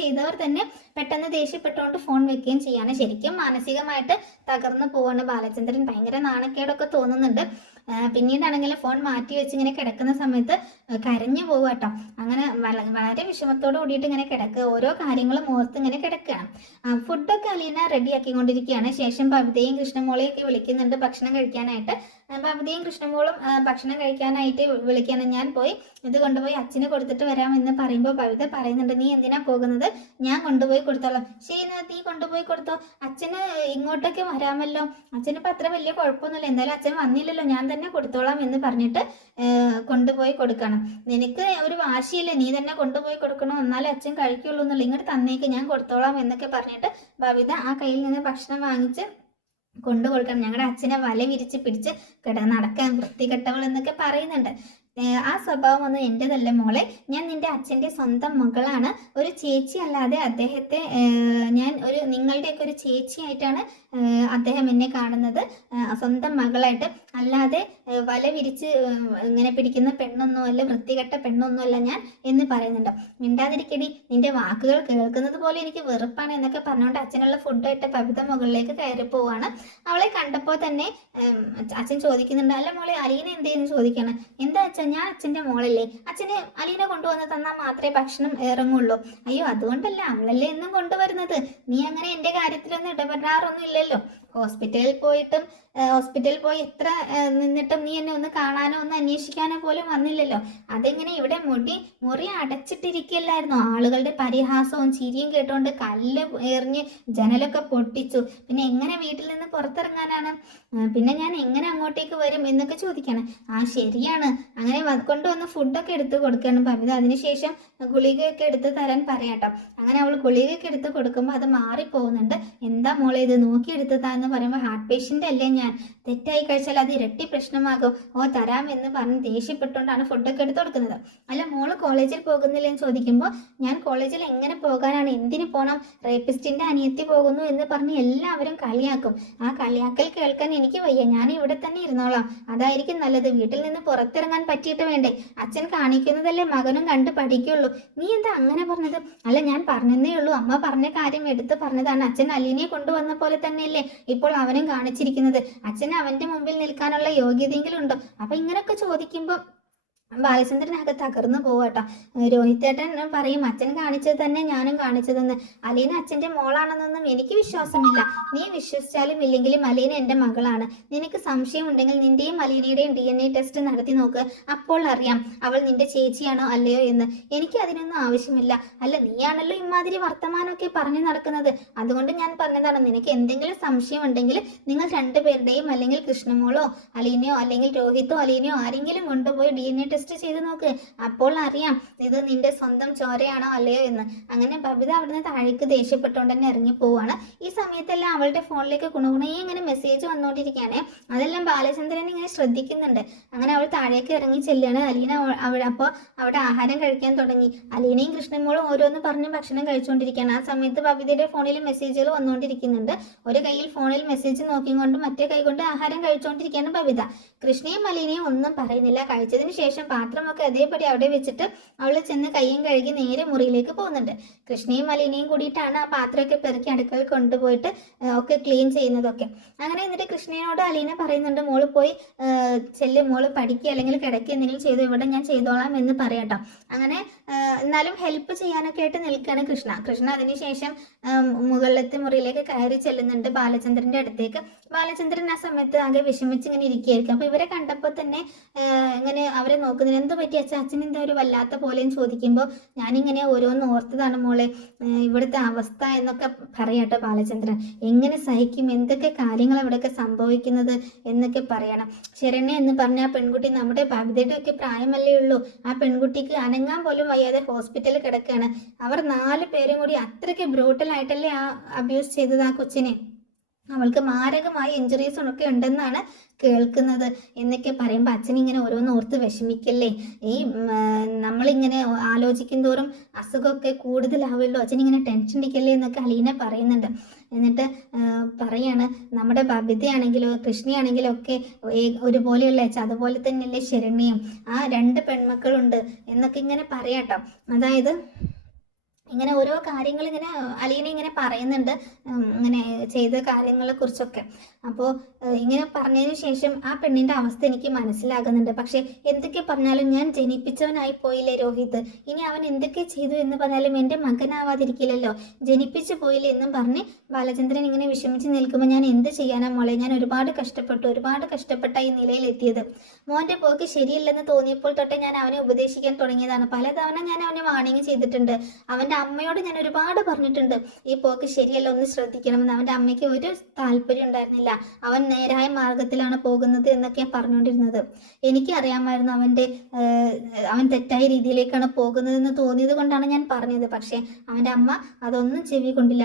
ചെയ്തവർ തന്നെ പെട്ടെന്ന് ദേഷ്യപ്പെട്ടുകൊണ്ട് ഫോൺ വെക്കുകയും ചെയ്യാണ്. ശരിക്കും മാനസികമായിട്ട് തകർന്നു പോവാണ് ബാലചന്ദ്രൻ. ഭയങ്കര നാണക്കേടൊക്കെ തോന്നുന്നുണ്ട്. പിന്നീടാണെങ്കിൽ ഫോൺ മാറ്റി വെച്ച് ഇങ്ങനെ കിടക്കുന്ന സമയത്ത് കരഞ്ഞു പോകുക കേട്ടോ. അങ്ങനെ വളരെ വിഷമത്തോട് കൂടിയിട്ട് ഇങ്ങനെ കിടക്കുക, ഓരോ കാര്യങ്ങളും ഓർത്ത് ഇങ്ങനെ കിടക്കുകയാണ്. ഫുഡൊക്കെ അലീന റെഡിയാക്കിക്കൊണ്ടിരിക്കുകയാണ്. ശേഷം ബബിതയും കൃഷ്ണമോളെയും ഒക്കെ വിളിക്കുന്നുണ്ട് ഭക്ഷണം കഴിക്കാനായിട്ട്. ബബിതയും കൃഷ്ണമോളും ഭക്ഷണം കഴിക്കാനായിട്ട് വിളിക്കാണ്. ഞാൻ പോയി ഇത് കൊണ്ടുപോയി അച്ഛന് കൊടുത്തിട്ട് വരാമെന്ന് പറയുമ്പോൾ ബബിത പറയുന്നുണ്ട്, നീ എന്തിനാ പോകുന്നത്, ഞാൻ കൊണ്ടുപോയി കൊടുത്തോളാം. ശരി, നീ കൊണ്ടുപോയി കൊടുത്തോ, അച്ഛന് ഇങ്ങോട്ടൊക്കെ വരാമല്ലോ, അച്ഛനിപ്പോൾ അത്ര വലിയ കുഴപ്പമൊന്നുമില്ല, എന്തായാലും അച്ഛൻ വന്നില്ലല്ലോ, ഞാൻ തന്നെ കൊടുത്തോളാം എന്ന് പറഞ്ഞിട്ട് കൊണ്ടുപോയി കൊടുക്കണം. നിനക്ക് ഒരു വാശിയില്ലേ, നീ തന്നെ കൊണ്ടുപോയി കൊടുക്കണം, എന്നാലേ അച്ഛൻ കഴിക്കുള്ളൂ എന്നുള്ള, ഇങ്ങോട്ട് തന്നേക്ക്, ഞാൻ കൊടുത്തോളാം എന്നൊക്കെ പറഞ്ഞിട്ട് ബബിത ആ കയ്യിൽ നിന്ന് ഭക്ഷണം വാങ്ങിച്ച് കൊണ്ടു കൊടുക്കണം. ഞങ്ങളുടെ അച്ഛനെ വല വിരിച്ച് പിടിച്ച് നടക്കാൻ വൃത്തികെട്ടവൾ എന്നൊക്കെ പറയുന്നുണ്ട്. ആ സ്വഭാവം ഒന്നും എൻ്റെതല്ല മോളെ, ഞാൻ നിന്റെ അച്ഛൻ്റെ സ്വന്തം മകളാണ്, ഒരു ചേച്ചി അല്ലാതെ അദ്ദേഹത്തെ ഞാൻ നിങ്ങളുടെയൊക്കെ ഒരു ചേച്ചിയായിട്ടാണ് അദ്ദേഹം എന്നെ കാണുന്നത്, സ്വന്തം മകളായിട്ട്, അല്ലാതെ വല വിരിച്ച് ഇങ്ങനെ പിടിക്കുന്ന പെണ്ണൊന്നുമല്ല, വൃത്തികെട്ട പെണ്ണൊന്നുമല്ല ഞാൻ എന്ന് പറയുന്നുണ്ട്. മിണ്ടാതിരിക്കടി, നിന്റെ വാക്കുകൾ കേൾക്കുന്നത് പോലെ എനിക്ക് വെറുപ്പാണ് എന്നൊക്കെ പറഞ്ഞുകൊണ്ട് അച്ഛനുള്ള ഫുഡായിട്ട് ബബിത മുകളിലേക്ക് കയറി പോവാണ്. അവളെ കണ്ടപ്പോൾ തന്നെ അച്ഛൻ ചോദിക്കുന്നുണ്ട്, അല്ല മോളെ അലീന എന്തെന്ന് ചോദിക്കണം. എന്താ അച്ഛൻ, ഞാൻ അച്ഛൻ്റെ മോളല്ലേ, അച്ഛന് അലീന കൊണ്ടുവന്ന് തന്നാൽ മാത്രമേ ഭക്ഷണം ഇറങ്ങുള്ളൂ. അയ്യോ അതുകൊണ്ടല്ല, അവളല്ലേ എന്നും കൊണ്ടുവരുന്നത്, നീ അങ്ങനെ എൻ്റെ കാര്യത്തിലൊന്നും ഇടപെടാറൊന്നും ഇല്ലല്ലോ. ഹോസ്പിറ്റലിൽ പോയി എത്ര നിന്നിട്ടും നീ എന്നെ ഒന്ന് കാണാനോ ഒന്ന് അന്വേഷിക്കാനോ പോലും വന്നില്ലല്ലോ. അതെങ്ങനെ ഇവിടെ മുറി അടച്ചിട്ടിരിക്കല്ലായിരുന്നു, ആളുകളുടെ പരിഹാസവും ചിരിയും കേട്ടോണ്ട് കല്ല് എറിഞ്ഞ് ജനലൊക്കെ പൊട്ടിച്ചു, പിന്നെ എങ്ങനെ വീട്ടിൽ നിന്ന് പുറത്തിറങ്ങാനാണ്, പിന്നെ ഞാൻ എങ്ങനെ അങ്ങോട്ടേക്ക് വരും എന്നൊക്കെ ചോദിക്കാണ്. ആ ശരിയാണ്, അങ്ങനെ കൊണ്ടുവന്ന് ഫുഡൊക്കെ എടുത്ത് കൊടുക്കണം ബബിത. അതിനുശേഷം ഗുളികയൊക്കെ എടുത്ത് തരാൻ പറയാട്ടോ. അങ്ങനെ അവൾ ഗുളികയൊക്കെ എടുത്ത് കൊടുക്കുമ്പോൾ അത് മാറിപ്പോകുന്നുണ്ട്. എന്താ മോളെ ഇത്, നോക്കിയെടുത്ത് താന്ന് പറയുമ്പോൾ ഹാർട്ട് പേഷ്യൻ്റ് അല്ലേ ഞാൻ, തെറ്റായി കഴിച്ചാൽ അത് ഇരട്ടി പ്രശ്നമാകും, തരാം എന്ന് പറഞ്ഞ് ദേഷ്യപ്പെട്ടുകൊണ്ടാണ് ഫുഡൊക്കെ എടുത്ത് കൊടുക്കുന്നത്. അല്ല മോള് കോളേജിൽ പോകുന്നില്ലെന്ന് ചോദിക്കുമ്പോൾ ഞാൻ കോളേജിൽ എങ്ങനെ പോകാനാണ്, എന്തിനു പോകണം, റേപ്പിസ്റ്റിൻ്റെ അനിയത്തി പോകുന്നു എന്ന് പറഞ്ഞ് എല്ലാവരും കളിയാക്കും. ആ കളിയാക്കൽ കേൾക്കാൻ എനിക്ക് വയ്യ, ഞാൻ ഇവിടെ തന്നെ ഇരുന്നോളാം, അതായിരിക്കും നല്ലത്, വീട്ടിൽ നിന്ന് പുറത്തിറങ്ങാൻ പറ്റിയിട്ട് വേണ്ടേ, അച്ഛൻ കാണിക്കുന്നതല്ലേ മകനും കണ്ട് പഠിക്കുള്ളൂ. നീ എന്താ അങ്ങനെ പറഞ്ഞത്? അല്ല ഞാൻ പറഞ്ഞതേ ഉള്ളൂ, അമ്മ പറഞ്ഞ കാര്യം എടുത്ത് പറഞ്ഞതാണ്. അച്ഛൻ അലീനയെ കൊണ്ടുവന്ന പോലെ തന്നെയല്ലേ ഇപ്പോൾ അവനും കാണിച്ചിരിക്കുന്നത്, അച്ഛൻ അവന്റെ മുമ്പിൽ നിൽക്കാനുള്ള യോഗ്യതയെങ്കിലും ഉണ്ടോ? അപ്പൊ ഇങ്ങനൊക്കെ ചോദിക്കുമ്പോൾ ബാലചന്ദ്രനൊക്കെ തകർന്നു പോവാട്ടോ. രോഹിത്തേട്ടൻ പറയും, അച്ഛൻ കാണിച്ചത് തന്നെ ഞാനും കാണിച്ചതെന്ന്. അലീന അച്ഛൻ്റെ മോളാണെന്നൊന്നും എനിക്ക് വിശ്വാസമില്ല, നീ വിശ്വസിച്ചാലും ഇല്ലെങ്കിലും അലീന എൻ്റെ മകളാണ്. നിനക്ക് സംശയം ഉണ്ടെങ്കിൽ നിന്റെയും അലീനയുടെയും DNA ടെസ്റ്റ് നടത്തി നോക്ക്, അപ്പോൾ അറിയാം അവൾ നിന്റെ ചേച്ചിയാണോ അല്ലയോ എന്ന്. എനിക്ക് അതിനൊന്നും ആവശ്യമില്ല. അല്ല നീയാണല്ലോ ഇമാതിരി വർത്തമാനമൊക്കെ പറഞ്ഞു നടക്കുന്നത്, അതുകൊണ്ട് ഞാൻ പറഞ്ഞതാണ്. നിനക്ക് എന്തെങ്കിലും സംശയം ഉണ്ടെങ്കിൽ നിങ്ങൾ രണ്ടുപേരുടെയും, അല്ലെങ്കിൽ കൃഷ്ണമോളോ അലീനയോ അല്ലെങ്കിൽ രോഹിത്തോ അലീനയോ ആരെങ്കിലും കൊണ്ടുപോയി DNA ടെസ്റ്റ് ചെയ്ത് നോക്ക്, അപ്പോൾ അറിയാം ഇത് നിന്റെ സ്വന്തം ചോരയാണോ അല്ലയോ എന്ന്. അങ്ങനെ ബബിത അവിടുന്ന് താഴേക്ക് ദേഷ്യപ്പെട്ടുകൊണ്ട് തന്നെ ഇറങ്ങി പോവാണ്. ഈ സമയത്തെല്ലാം അവളുടെ ഫോണിലേക്ക് കുണുകുണേ ഇങ്ങനെ മെസ്സേജ് വന്നുകൊണ്ടിരിക്കുകയാണ്. അതെല്ലാം ബാലചന്ദ്രൻ ഇങ്ങനെ ശ്രദ്ധിക്കുന്നുണ്ട്. അങ്ങനെ അവൾ താഴേക്ക് ഇറങ്ങി ചെല്ലുകയാണ്. അലീന അപ്പോൾ അവിടെ ആഹാരം കഴിക്കാൻ തുടങ്ങി. അലീനയും കൃഷ്ണമോളും ഓരോന്ന് പറഞ്ഞ് ഭക്ഷണം കഴിച്ചുകൊണ്ടിരിക്കുകയാണ്. ആ സമയത്ത് ബബിതയുടെ ഫോണിൽ മെസ്സേജുകൾ വന്നുകൊണ്ടിരിക്കുന്നുണ്ട്. ഒരു കയ്യിൽ ഫോണിൽ മെസ്സേജ് നോക്കിക്കൊണ്ട് മറ്റേ കൈ കൊണ്ട് ആഹാരം കഴിച്ചുകൊണ്ടിരിക്കുകയാണ് ബബിത. കൃഷ്ണയും അലീനയും ഒന്നും പറയുന്നില്ല. കഴിച്ചതിന് ശേഷം പാത്രമൊക്കെ അതേപടി അവിടെ വെച്ചിട്ട് അവൾ ചെന്ന് കയ്യും കഴുകി നേരെ മുറിയിലേക്ക് പോകുന്നുണ്ട്. കൃഷ്ണയും അലീനയും കൂടിയിട്ടാണ് ആ പാത്രമൊക്കെ പെറുക്കി അടുക്കളയിൽ കൊണ്ടുപോയിട്ട് ഒക്കെ ക്ലീൻ ചെയ്യുന്നതൊക്കെ. അങ്ങനെ എന്നിട്ട് കൃഷ്ണയോട് അലീന പറയുന്നുണ്ട്, മോള് പോയി മോള് പഠിക്കുക അല്ലെങ്കിൽ കിടക്കുക എന്തെങ്കിലും ചെയ്തു, ഇവിടെ ഞാൻ ചെയ്തോളാം എന്ന് പറയാട്ടോ. അങ്ങനെ എന്നാലും ഹെൽപ്പ് ചെയ്യാനൊക്കെ ആയിട്ട് നിൽക്കുകയാണ് കൃഷ്ണ. അതിനുശേഷം മുകളിലത്തെ മുറിയിലേക്ക് കയറി ചെല്ലുന്നുണ്ട് ബാലചന്ദ്രന്റെ അടുത്തേക്ക്. ബാലചന്ദ്രൻ ആ സമയത്ത് ആകെ വിഷമിച്ച് ഇങ്ങനെ ഇരിക്കുകയായിരിക്കും. അപ്പൊ ഇവരെ കണ്ടപ്പോൾ തന്നെ ഇങ്ങനെ അവരെ നോക്കുന്നതിന് എന്ത് പറ്റി അച്ഛൻ എന്താ ഒരു വല്ലാത്ത പോലെയും ചോദിക്കുമ്പോൾ ഞാനിങ്ങനെ ഓരോന്ന് ഓർത്തതാണ് മോളെ ഇവിടുത്തെ അവസ്ഥ എന്നൊക്കെ പറയാട്ടോ ബാലചന്ദ്രൻ. എങ്ങനെ സഹിക്കും, എന്തൊക്കെ കാര്യങ്ങൾ ഇവിടെയൊക്കെ സംഭവിക്കുന്നത് എന്നൊക്കെ പറയണം. ശരണ്യ എന്ന് പറഞ്ഞ ആ പെൺകുട്ടി നമ്മുടെ ബബിതയുടെ ഒക്കെ പ്രായമല്ലേ ഉള്ളൂ. ആ പെൺകുട്ടിക്ക് അനങ്ങാൻ പോലും വയ്യാതെ ഹോസ്പിറ്റലിൽ കിടക്കുകയാണ്. അവർ 4 പേരും കൂടി അത്രയ്ക്ക് ബ്രൂട്ടലായിട്ടല്ലേ ആ അബ്യൂസ് ചെയ്തത് ആ കൊച്ചിനെ. അവൾക്ക് മാരകമായ ഇഞ്ചുറീസ് ഒക്കെ ഉണ്ടെന്നാണ് കേൾക്കുന്നത് എന്നൊക്കെ പറയുമ്പോൾ അച്ഛനിങ്ങനെ ഓരോന്ന് ഓർത്ത് വിഷമിക്കല്ലേ. ഈ നമ്മളിങ്ങനെ ആലോചിക്കും തോറും അസുഖമൊക്കെ കൂടുതലാവുമല്ലോ, അച്ഛനിങ്ങനെ ടെൻഷൻ അടിക്കല്ലേ എന്നൊക്കെ അലീന പറയുന്നുണ്ട്. എന്നിട്ട് പറയാണ്, നമ്മുടെ ബബിതയാണെങ്കിലോ കൃഷ്ണയാണെങ്കിലോ ഒക്കെ ഒരുപോലെയുള്ള അച്ഛൻ, അതുപോലെ തന്നെയല്ലേ ശരണ്യയും, ആ 2 പെൺമക്കളുണ്ട് എന്നൊക്കെ ഇങ്ങനെ പറയാട്ടോ. അതായത് ഇങ്ങനെ ഓരോ കാര്യങ്ങൾ ഇങ്ങനെ അലീന ഇങ്ങനെ പറയുന്നുണ്ട്, ഇങ്ങനെ ചെയ്ത കാര്യങ്ങളെ കുറിച്ചൊക്കെ. അപ്പോൾ ഇങ്ങനെ പറഞ്ഞതിന് ശേഷം ആ പെണ്ണിന്റെ അവസ്ഥ എനിക്ക് മനസ്സിലാകുന്നുണ്ട്. പക്ഷെ എന്തൊക്കെ പറഞ്ഞാലും ഞാൻ ജനിപ്പിച്ചവനായി പോയില്ലേ രോഹിത്, ഇനി അവൻ എന്തൊക്കെ ചെയ്തു എന്ന് പറഞ്ഞാലും എൻ്റെ മകനാവാതിരിക്കില്ലല്ലോ, ജനിപ്പിച്ചു പോയില്ലേ എന്നും പറഞ്ഞ് ബാലചന്ദ്രൻ ഇങ്ങനെ വിഷമിച്ച് നിൽക്കുമ്പോൾ ഞാൻ എന്ത് ചെയ്യാനാ മോളെ, ഞാൻ ഒരുപാട് കഷ്ടപ്പെട്ട ഈ നിലയിലെത്തിയത്. മോൻ്റെ പോക്ക് ശരിയല്ലെന്ന് തോന്നിയപ്പോൾ തൊട്ടേ ഞാൻ അവനെ ഉപദേശിക്കാൻ തുടങ്ങിയതാണ്. പലതവണ ഞാൻ അവനെ വാണിംഗ് ചെയ്തിട്ടുണ്ട്. അവൻ്റെ അമ്മയോട് ഞാൻ ഒരുപാട് പറഞ്ഞിട്ടുണ്ട് ഈ പോക്ക് ശരിയല്ല, ഒന്ന് ശ്രദ്ധിക്കണമെന്ന്. അവൻ്റെ അമ്മയ്ക്ക് ഒരു താല്പര്യം ഉണ്ടായിരുന്നില്ല. അവൻ നേരായ മാർഗത്തിലാണ് പോകുന്നത് എന്നൊക്കെ പറഞ്ഞുകൊണ്ടിരുന്നത്. എനിക്കറിയാമായിരുന്നു അവൻ തെറ്റായ രീതിയിലേക്കാണ് പോകുന്നതെന്ന് തോന്നിയത് കൊണ്ടാണ് ഞാൻ പറഞ്ഞത്. പക്ഷേ അവൻ്റെ അമ്മ അതൊന്നും ചെവി കൊണ്ടില്ല.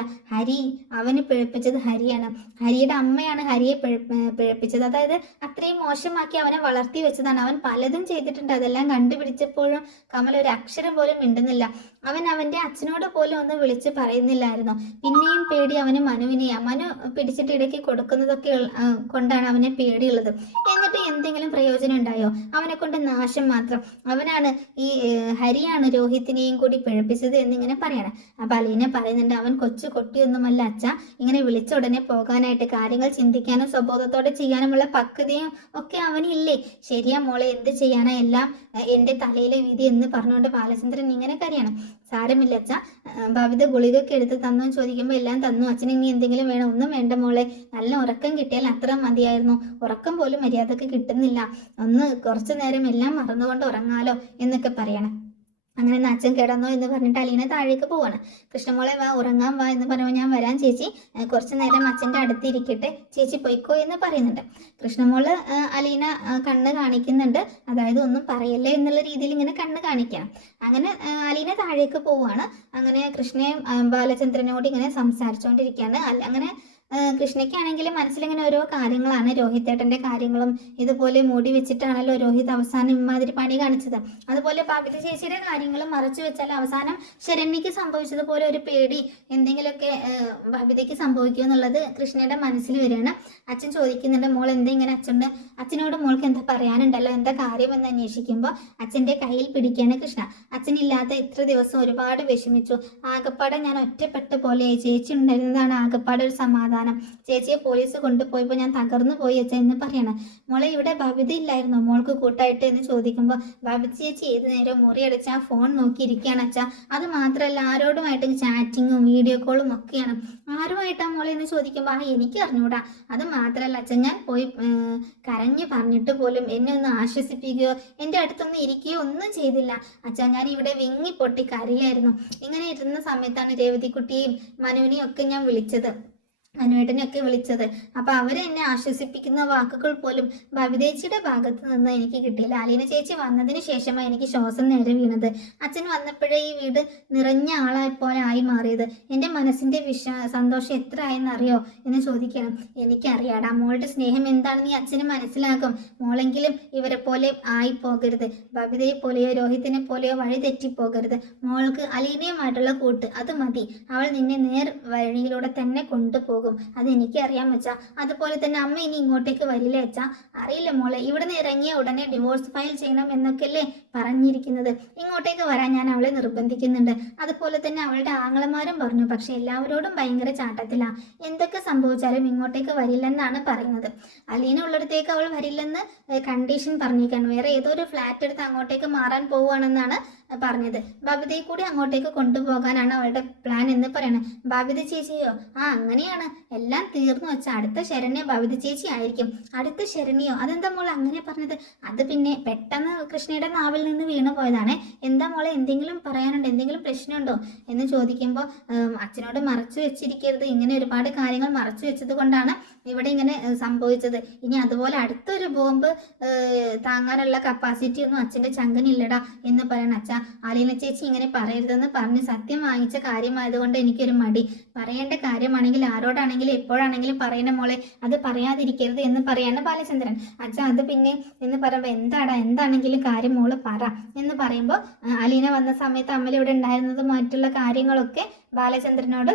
അവന് പിഴപ്പിച്ചത് ഹരിയാണ്. ഹരിയുടെ അമ്മയാണ് ഹരിയെ പിഴപ്പിച്ചത്. അതായത് അത്രയും മോശമാക്കി അവനെ വളർത്തി വെച്ചതാണ്. അവൻ പലതും ചെയ്തിട്ടുണ്ട്. അതെല്ലാം കണ്ടുപിടിച്ചപ്പോഴും കമൽ ഒരു അക്ഷരം പോലും മിണ്ടുന്നില്ല. അവൻ അവൻ്റെ അച്ഛനോട് പോലും ഒന്ന് വിളിച്ച് പറയുന്നില്ലായിരുന്നു. പിന്നെയും പേടി അവന് മനുവിനെയാണ്. മനു പിടിച്ചിട്ട് ഇടയ്ക്ക് കൊടുക്കുന്നതൊക്കെ കൊണ്ടാണ് അവനെ പേടിയുള്ളത്. എന്നിട്ട് എന്തെങ്കിലും പ്രയോജനം ഉണ്ടായോ? അവനെ കൊണ്ട് നാശം മാത്രം. അവനാണ് ഈ ഹരിയാണ് രോഹിത്തിനെയും കൂടി പിഴപ്പിച്ചത് എന്നിങ്ങനെ പറയണം. അപ്പം അലീന പറയുന്നുണ്ട്, അവൻ കൊച്ചു കൊട്ടിയൊന്നുമല്ല അച്ഛ, ഇങ്ങനെ വിളിച്ച ഉടനെ പോകാനായിട്ട് കാര്യങ്ങൾ ചിന്തിക്കാനും സ്വബോധത്തോടെ ചെയ്യാനുമുള്ള പക്വതയും ഒക്കെ അവനില്ലേ. ശരിയാ മോളെ, എന്ത് ചെയ്യാനാ, എല്ലാം എൻ്റെ തലയിലെ വിധി എന്ന് പറഞ്ഞുകൊണ്ട് ബാലചന്ദ്രൻ ഇങ്ങനെ കരയണം. സാരമില്ല അച്ഛ, ഭവിത ഗുളികയൊക്കെ എടുത്ത് തന്നു ചോദിക്കുമ്പോൾ എല്ലാം തന്നു. അച്ഛന് ഇനി എന്തെങ്കിലും വേണം? ഒന്നും വേണ്ട മോളെ, നല്ല ഉറക്കം കിട്ടിയാൽ അത്ര മതിയായിരുന്നു. ഉറക്കം പോലും മര്യാദക്ക് കിട്ടുന്നില്ല. ഒന്ന് കുറച്ചു നേരം എല്ലാം മറന്നുകൊണ്ട് ഉറങ്ങാലോ എന്നൊക്കെ പറയണം. അങ്ങനെ അച്ഛൻ കിടന്നോ എന്ന് പറഞ്ഞിട്ട് അലീന താഴേക്ക് പോവാണ്. കൃഷ്ണമോളെ വാ, ഉറങ്ങാൻ വാ എന്ന് പറയുമ്പോൾ ഞാൻ വരാൻ ചേച്ചി, കുറച്ചു നേരം അച്ഛൻ്റെ അടുത്ത് ഇരിക്കട്ടെ, ചേച്ചി പൊയ്ക്കോ എന്ന് പറയുന്നുണ്ട്. കൃഷ്ണമോള് അലീന കണ്ണ് കാണിക്കുന്നുണ്ട്. അതായത് ഒന്നും പറയല്ലേ എന്നുള്ള രീതിയിൽ ഇങ്ങനെ കണ്ണ് കാണിക്കണം. അങ്ങനെ അലീന താഴേക്ക് പോവാണ്. അങ്ങനെ കൃഷ്ണയും ബാലചന്ദ്രനോട് ഇങ്ങനെ സംസാരിച്ചുകൊണ്ടിരിക്കുകയാണ്. അങ്ങനെ കൃഷ്ണയ്ക്കാണെങ്കിൽ മനസ്സിലിങ്ങനെ ഓരോ കാര്യങ്ങളാണ്, രോഹിത്തേട്ടൻ്റെ കാര്യങ്ങളും. ഇതുപോലെ മൂടി വെച്ചിട്ടാണല്ലോ രോഹിത് അവസാനം ഇമാതിരി പണി കാണിച്ചത്. അതുപോലെ പവിത്ര ചേച്ചിയുടെ കാര്യങ്ങളും മറച്ചു വെച്ചാൽ അവസാനം ശരണ്യക്ക് സംഭവിച്ചതുപോലെ ഒരു പേടി എന്തെങ്കിലുമൊക്കെ ഭവിതയ്ക്ക് സംഭവിക്കും എന്നുള്ളത് കൃഷ്ണയുടെ മനസ്സിൽ വരികയാണ്. അച്ഛൻ ചോദിക്കുന്നുണ്ട്, മോൾ എന്തെങ്കിലും അച്ഛനോട് മോൾക്ക് എന്താ പറയാനുണ്ടല്ലോ, എന്താ കാര്യമെന്ന് അന്വേഷിക്കുമ്പോൾ അച്ഛൻ്റെ കയ്യിൽ പിടിക്കുകയാണ് കൃഷ്ണ. അച്ഛനില്ലാത്ത ഇത്ര ദിവസം ഒരുപാട് വിഷമിച്ചു. ആകപ്പാടെ ഞാൻ ഒറ്റപ്പെട്ട പോലെയായി. ചേച്ചി ഉണ്ടായിരുന്നതാണ് ആകപ്പാടെ ഒരു സമാധാനം. ചേച്ചിയെ പോലീസ് കൊണ്ടുപോയപ്പോൾ ഞാൻ തകർന്നു പോയി അച്ഛ എന്ന് പറയണം. മോളെ, ഇവിടെ ഭവിത ഇല്ലായിരുന്നോ മോൾക്ക് കൂട്ടായിട്ട് എന്ന് ചോദിക്കുമ്പോൾ ഭവിത ചേച്ചി ഏത് നേരം മുറിയടച്ച് ആ ഫോൺ നോക്കിയിരിക്കുകയാണ് അച്ഛ. അത് മാത്രമല്ല ആരോടുമായിട്ട് ചാറ്റിങ്ങും വീഡിയോ കോളും ഒക്കെയാണ്. ആരുമായിട്ടാ മോളെ എന്ന് ചോദിക്കുമ്പോൾ എനിക്ക് അറിഞ്ഞൂടാ. അത് മാത്രമല്ല അച്ഛൻ, ഞാൻ പോയി കരഞ്ഞു പറഞ്ഞിട്ട് പോലും എന്നെ ഒന്ന് ആശ്വസിപ്പിക്കുകയോ എൻ്റെ അടുത്തൊന്ന് ഇരിക്കുകയോ ഒന്നും ചെയ്തില്ല അച്ഛ. ഞാൻ ഇവിടെ വിങ്ങി പൊട്ടി കരയായിരുന്നു. ഇങ്ങനെ ഇരുന്ന സമയത്താണ് രേവതിക്കുട്ടിയെയും മനുവിനെയും ഒക്കെ ഞാൻ വിളിച്ചത്, അനുവേട്ടനെയൊക്കെ വിളിച്ചത്. അപ്പം അവരെന്നെ ആശ്വസിപ്പിക്കുന്ന വാക്കുകൾ പോലും ഭവിതേച്ചിയുടെ ഭാഗത്ത് നിന്ന് എനിക്ക് കിട്ടിയില്ല. അലീന ചേച്ചി വന്നതിന് ശേഷമാണ് എനിക്ക് ശ്വാസം നേരെ വീണത്. അച്ഛൻ വന്നപ്പോഴേ ഈ വീട് നിറഞ്ഞ ആളെപ്പോലെ ആയി മാറിയത്. എൻ്റെ മനസ്സിൻ്റെ സന്തോഷം എത്ര ആയെന്നറിയോ എന്ന് ചോദിക്കണം. എനിക്കറിയാടാ, മോളുടെ സ്നേഹം എന്താണെന്ന് ഈ അച്ഛന് മനസ്സിലാകും. മോളെങ്കിലും ഇവരെ പോലെ ആയി പോകരുത്, ഭവിതയെ പോലെയോ രോഹിത്തിനെ പോലെയോ വഴി തെറ്റിപ്പോകരുത്. മോൾക്ക് അലീനയുമായിട്ടുള്ള കൂട്ട് അത് മതി. അവൾ നിന്നെ നേർ വഴിയിലൂടെ തന്നെ കൊണ്ടുപോകും. അതെനിക്കറിയാൻ വെച്ചാ. അതുപോലെ തന്നെ അമ്മ ഇനി ഇങ്ങോട്ടേക്ക് വരില്ല വെച്ചാ. അറിയില്ല മോളെ, ഇവിടുന്ന് ഇറങ്ങിയ ഉടനെ ഡിവോഴ്സ് ഫയൽ ചെയ്യണം എന്നൊക്കെയല്ലേ പറഞ്ഞിരിക്കുന്നത്. ഇങ്ങോട്ടേക്ക് വരാൻ ഞാൻ അവളെ നിർബന്ധിക്കുന്നുണ്ട്. അതുപോലെ തന്നെ അവളുടെ ആങ്ങളമാരും പറഞ്ഞു. പക്ഷെ എല്ലാവരോടും ഭയങ്കര ചാട്ടത്തിലാ. എന്തൊക്കെ സംഭവിച്ചാലും ഇങ്ങോട്ടേക്ക് വരില്ലെന്നാണ് പറയുന്നത്. അലീന ഉള്ളിടത്തേക്ക് അവൾ വരില്ലെന്ന് കണ്ടീഷൻ പറഞ്ഞിരിക്കുകയാണ്. വേറെ ഏതോ ഒരു ഫ്ലാറ്റ് എടുത്ത് അങ്ങോട്ടേക്ക് മാറാൻ പോവുകയാണെന്നാണ് പറഞ്ഞത്. ബബിതയെ കൂടി അങ്ങോട്ടേക്ക് കൊണ്ടുപോകാനാണ് അവളുടെ പ്ലാൻ എന്ന് പറയണം. ബബിത ചേച്ചിയോ? അങ്ങനെയാണ്. എല്ലാം തീർന്നു വെച്ചാൽ അടുത്ത ശരണ്യ ബബിത ചേച്ചി ആയിരിക്കും. അടുത്ത ശരണ്യോ? അതെന്താ മോളെ അങ്ങനെ പറഞ്ഞത്? അത് പിന്നെ പെട്ടെന്ന് കൃഷ്ണയുടെ നാവിൽ നിന്ന് വീണു പോയതാണ്. എന്താ മോളെ, എന്തെങ്കിലും പറയാനുണ്ടോ? എന്തെങ്കിലും പ്രശ്നമുണ്ടോ എന്ന് ചോദിക്കുമ്പോൾ അച്ഛനോട് മറച്ചു വെച്ചിരിക്കരുത്, ഇങ്ങനെ ഒരുപാട് കാര്യങ്ങൾ മറച്ചു വെച്ചത് കൊണ്ടാണ് ഇവിടെ ഇങ്ങനെ സംഭവിച്ചത്. ഇനി അതുപോലെ അടുത്തൊരു ബോംബ് താങ്ങാനുള്ള കപ്പാസിറ്റി ഒന്നും അച്ഛൻ്റെ ചങ്കനില്ലടാ എന്ന് പറയണം. അച്ഛാ, അലീന ചേച്ചി ഇങ്ങനെ പറയരുതെന്ന് പറഞ്ഞ് സത്യം വാങ്ങിച്ച കാര്യമായതുകൊണ്ട് എനിക്കൊരു മടി. പറയേണ്ട കാര്യമാണെങ്കിൽ ആരോടാണെങ്കിലും എപ്പോഴാണെങ്കിലും പറയുന്ന മോളെ, അത് പറയാതിരിക്കരുത് എന്ന് പറയാണ് ബാലചന്ദ്രൻ. അച്ഛാ, അത് പിന്നെ എന്ന് പറയുമ്പോൾ എന്താണെങ്കിലും കാര്യം മോള് പറ എന്ന് പറയുമ്പോൾ അലീന വന്ന സമയത്ത് അമ്മ ഇവിടെ ഉണ്ടായിരുന്നതും മറ്റുള്ള കാര്യങ്ങളൊക്കെ ബാലചന്ദ്രനോട്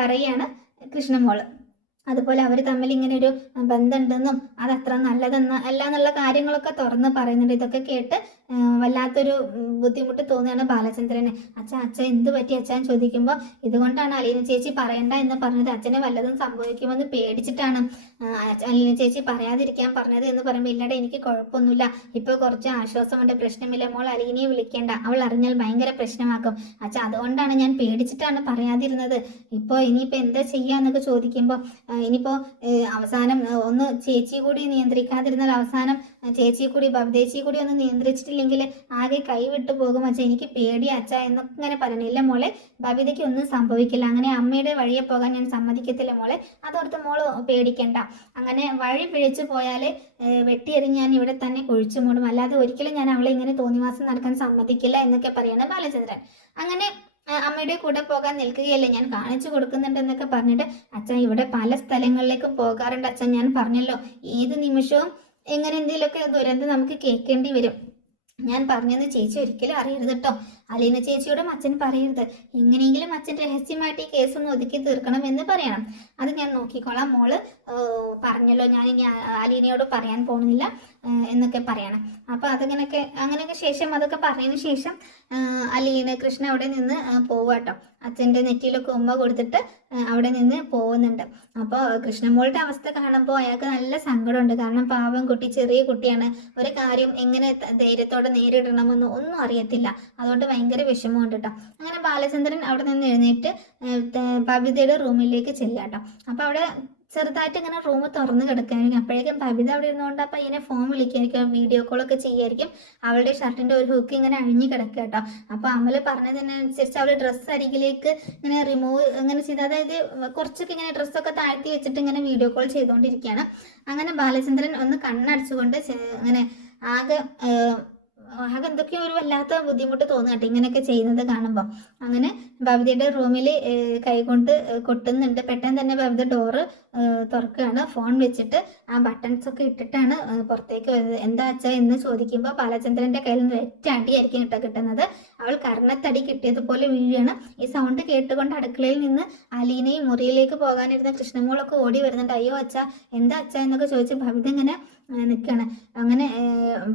പറയാണ് കൃഷ്ണമോള്. അതുപോലെ അവർ തമ്മിൽ ഇങ്ങനെ ഒരു ബന്ധമുണ്ടെന്നും അതത്ര നല്ലതെന്ന് അല്ല എന്നുള്ള കാര്യങ്ങളൊക്കെ തുറന്ന് പറയുന്നുണ്ട്. ഇതൊക്കെ കേട്ട് വല്ലാത്തൊരു ബുദ്ധിമുട്ട് തോന്നുകയാണ് ബാലചന്ദ്രന്. അച്ഛ എന്ത് പറ്റി അച്ഛൻ ചോദിക്കുമ്പോൾ ഇതുകൊണ്ടാണ് അലീന ചേച്ചി പറയണ്ട എന്ന് പറഞ്ഞത്, അച്ഛന് വല്ലതും സംഭവിക്കുമെന്ന് പേടിച്ചിട്ടാണ് അലീന ചേച്ചി പറയാതിരിക്കാൻ പറഞ്ഞത് എന്ന് പറയുമ്പോൾ ഇല്ലടെ എനിക്ക് കുഴപ്പമൊന്നുമില്ല, ഇപ്പോൾ കുറച്ച് ആശ്വാസമുണ്ട്, പ്രശ്നമില്ല, മോൾ അലീനയെ വിളിക്കേണ്ട, അവൾ അറിഞ്ഞാൽ ഭയങ്കര പ്രശ്നമാക്കും അച്ഛ, അതുകൊണ്ടാണ് ഞാൻ പേടിച്ചിട്ടാണ് പറയാതിരുന്നത്. ഇപ്പോൾ ഇനിയിപ്പോൾ എന്താ ചെയ്യാന്നൊക്കെ ചോദിക്കുമ്പോൾ ഇനിയിപ്പോൾ അവസാനം ഒന്ന് ചേച്ചി കൂടി നിയന്ത്രിക്കാതിരുന്നാൽ അവസാനം ചേച്ചി കൂടി ബബിതേച്ചി കൂടി ഒന്ന് നിയന്ത്രിച്ചിട്ടില്ലെങ്കിൽ ആകെ കൈവിട്ടു പോകും അച്ഛ, എനിക്ക് പേടിയാ അച്ഛ എന്നൊക്കെ ഇങ്ങനെ പറയണം. ഇല്ല മോളെ, ബബിതയ്ക്ക് ഒന്നും സംഭവിക്കില്ല, അങ്ങനെ അമ്മയുടെ വഴിയെ പോകാൻ ഞാൻ സമ്മതിക്കത്തില്ല മോളെ, അതോർത്ത് മോള് പേടിക്കണ്ട, അങ്ങനെ വഴി പിഴച്ചു പോയാൽ വെട്ടിയെറിഞ്ഞ് ഞാൻ ഇവിടെ തന്നെ കുഴിച്ചു മൂടും, അല്ലാതെ ഒരിക്കലും ഞാൻ അവളെ ഇങ്ങനെ തോന്നിവാസം നടക്കാൻ സമ്മതിക്കില്ല എന്നൊക്കെ പറയണം ബാലചന്ദ്രൻ. അങ്ങനെ അമ്മയുടെ കൂടെ പോകാൻ നിൽക്കുകയല്ലേ, ഞാൻ കാണിച്ചു കൊടുക്കുന്നുണ്ട് എന്നൊക്കെ പറഞ്ഞിട്ട് അച്ഛൻ ഇവിടെ പല സ്ഥലങ്ങളിലേക്കും പോകാറുണ്ട് അച്ഛൻ, ഞാൻ പറഞ്ഞല്ലോ ഏത് നിമിഷവും എങ്ങനെ എന്തെങ്കിലുമൊക്കെ ദുരന്തം നമുക്ക് കേൾക്കേണ്ടി വരും, ഞാൻ പറഞ്ഞെന്ന് ചേച്ചി ഒരിക്കലും അറിയരുത് കേട്ടോ, അലീന ചേച്ചിയോടും അച്ഛൻ പറയരുത്, എങ്ങനെയെങ്കിലും അച്ഛൻ രഹസ്യമായിട്ട് ഈ കേസൊന്ന് ഒതുക്കി തീർക്കണം എന്ന് പറയണം, അത് ഞാൻ നോക്കിക്കോളാം, മോള് പറഞ്ഞല്ലോ ഞാൻ ഇനി അലീനയോട് പറയാൻ പോകുന്നില്ല എന്നൊക്കെ പറയണം. അപ്പോൾ അങ്ങനെയൊക്കെ ശേഷം അതൊക്കെ പറഞ്ഞതിന് ശേഷം അലീന കൃഷ്ണ അവിടെ നിന്ന് പോവാട്ടോ, അച്ഛൻ്റെ നെറ്റിയിലൊക്കെ ഉമ്മ കൊടുത്തിട്ട് അവിടെ നിന്ന് പോകുന്നുണ്ട്. അപ്പോൾ കൃഷ്ണമോളുടെ അവസ്ഥ കാണുമ്പോൾ അയാൾക്ക് നല്ല സങ്കടമുണ്ട്, കാരണം പാവം കുട്ടി ചെറിയ കുട്ടിയാണ്, ഒരു കാര്യം എങ്ങനെ ധൈര്യത്തോടെ നേരിടണമെന്ന് ഒന്നും അറിയത്തില്ല, അതുകൊണ്ട് ഭയങ്കര വിഷമമുണ്ട് കേട്ടോ. അങ്ങനെ ബാലചന്ദ്രൻ അവിടെ നിന്ന് എഴുന്നേറ്റ് ബബിതയുടെ റൂമിലേക്ക് ചെല്ലാട്ടോ. അപ്പോൾ അവിടെ ചെറുതായിട്ട് ഇങ്ങനെ റൂം തുറന്ന് കിടക്കായിരിക്കും, അപ്പോഴേക്കും ബബിത അവിടെ ഇരുന്നുകൊണ്ട് അപ്പം ഇങ്ങനെ ഫോൺ വിളിക്കായിരിക്കും, വീഡിയോ കോളൊക്കെ ചെയ്യായിരിക്കും, അവളുടെ ഷർട്ടിൻ്റെ ഒരു ഹുക്ക് ഇങ്ങനെ അഴിഞ്ഞ് കിടക്കുക കേട്ടോ. അപ്പോൾ അമൽ പറഞ്ഞതിനനുസരിച്ച് അവൾ ഡ്രസ്സ് അരികിലേക്ക് ഇങ്ങനെ റിമൂവ് ഇങ്ങനെ ചെയ്ത്, അതായത് കുറച്ചൊക്കെ ഇങ്ങനെ ഡ്രസ്സൊക്കെ താഴ്ത്തി വെച്ചിട്ട് ഇങ്ങനെ വീഡിയോ കോൾ ചെയ്തുകൊണ്ടിരിക്കുകയാണ്. അങ്ങനെ ബാലചന്ദ്രൻ ഒന്ന് കണ്ണടച്ചുകൊണ്ട് അങ്ങനെ ആകെ എന്തൊക്കെയോ ഒരു വല്ലാത്ത ബുദ്ധിമുട്ട് തോന്നുകട്ടെ ഇങ്ങനെയൊക്കെ ചെയ്യുന്നത് കാണുമ്പോൾ. അങ്ങനെ ബബിതയുടെ റൂമിൽ കൈകൊണ്ട് കൊട്ടുന്നുണ്ട്, പെട്ടെന്ന് തന്നെ ബബിത ഡോറ് തുറക്കുകയാണ്, ഫോൺ വെച്ചിട്ട് ആ ബട്ടൺസ് ഒക്കെ ഇട്ടിട്ടാണ് പുറത്തേക്ക് വരുന്നത്. എന്താ അച്ഛാ എന്ന് ചോദിക്കുമ്പോൾ ബാലചന്ദ്രൻ്റെ കയ്യിൽ നിന്ന് ഒറ്റ അടിയായിരിക്കും കിട്ടുന്നത്, അവൾ കർണത്തടി കിട്ടിയതുപോലെ വീഴുകയാണ്. ഈ സൗണ്ട് കേട്ടുകൊണ്ട് അടുക്കളയിൽ നിന്ന് അലീനയും മുറിയിലേക്ക് പോകാനിരുന്ന കൃഷ്ണമോളൊക്കെ ഓടി വരുന്നുണ്ട്. അയ്യോ അച്ഛാ, എന്താ അച്ഛാ എന്നൊക്കെ ചോദിച്ച് ബബിത ഇങ്ങനെ നിൽക്കുകയാണ്. അങ്ങനെ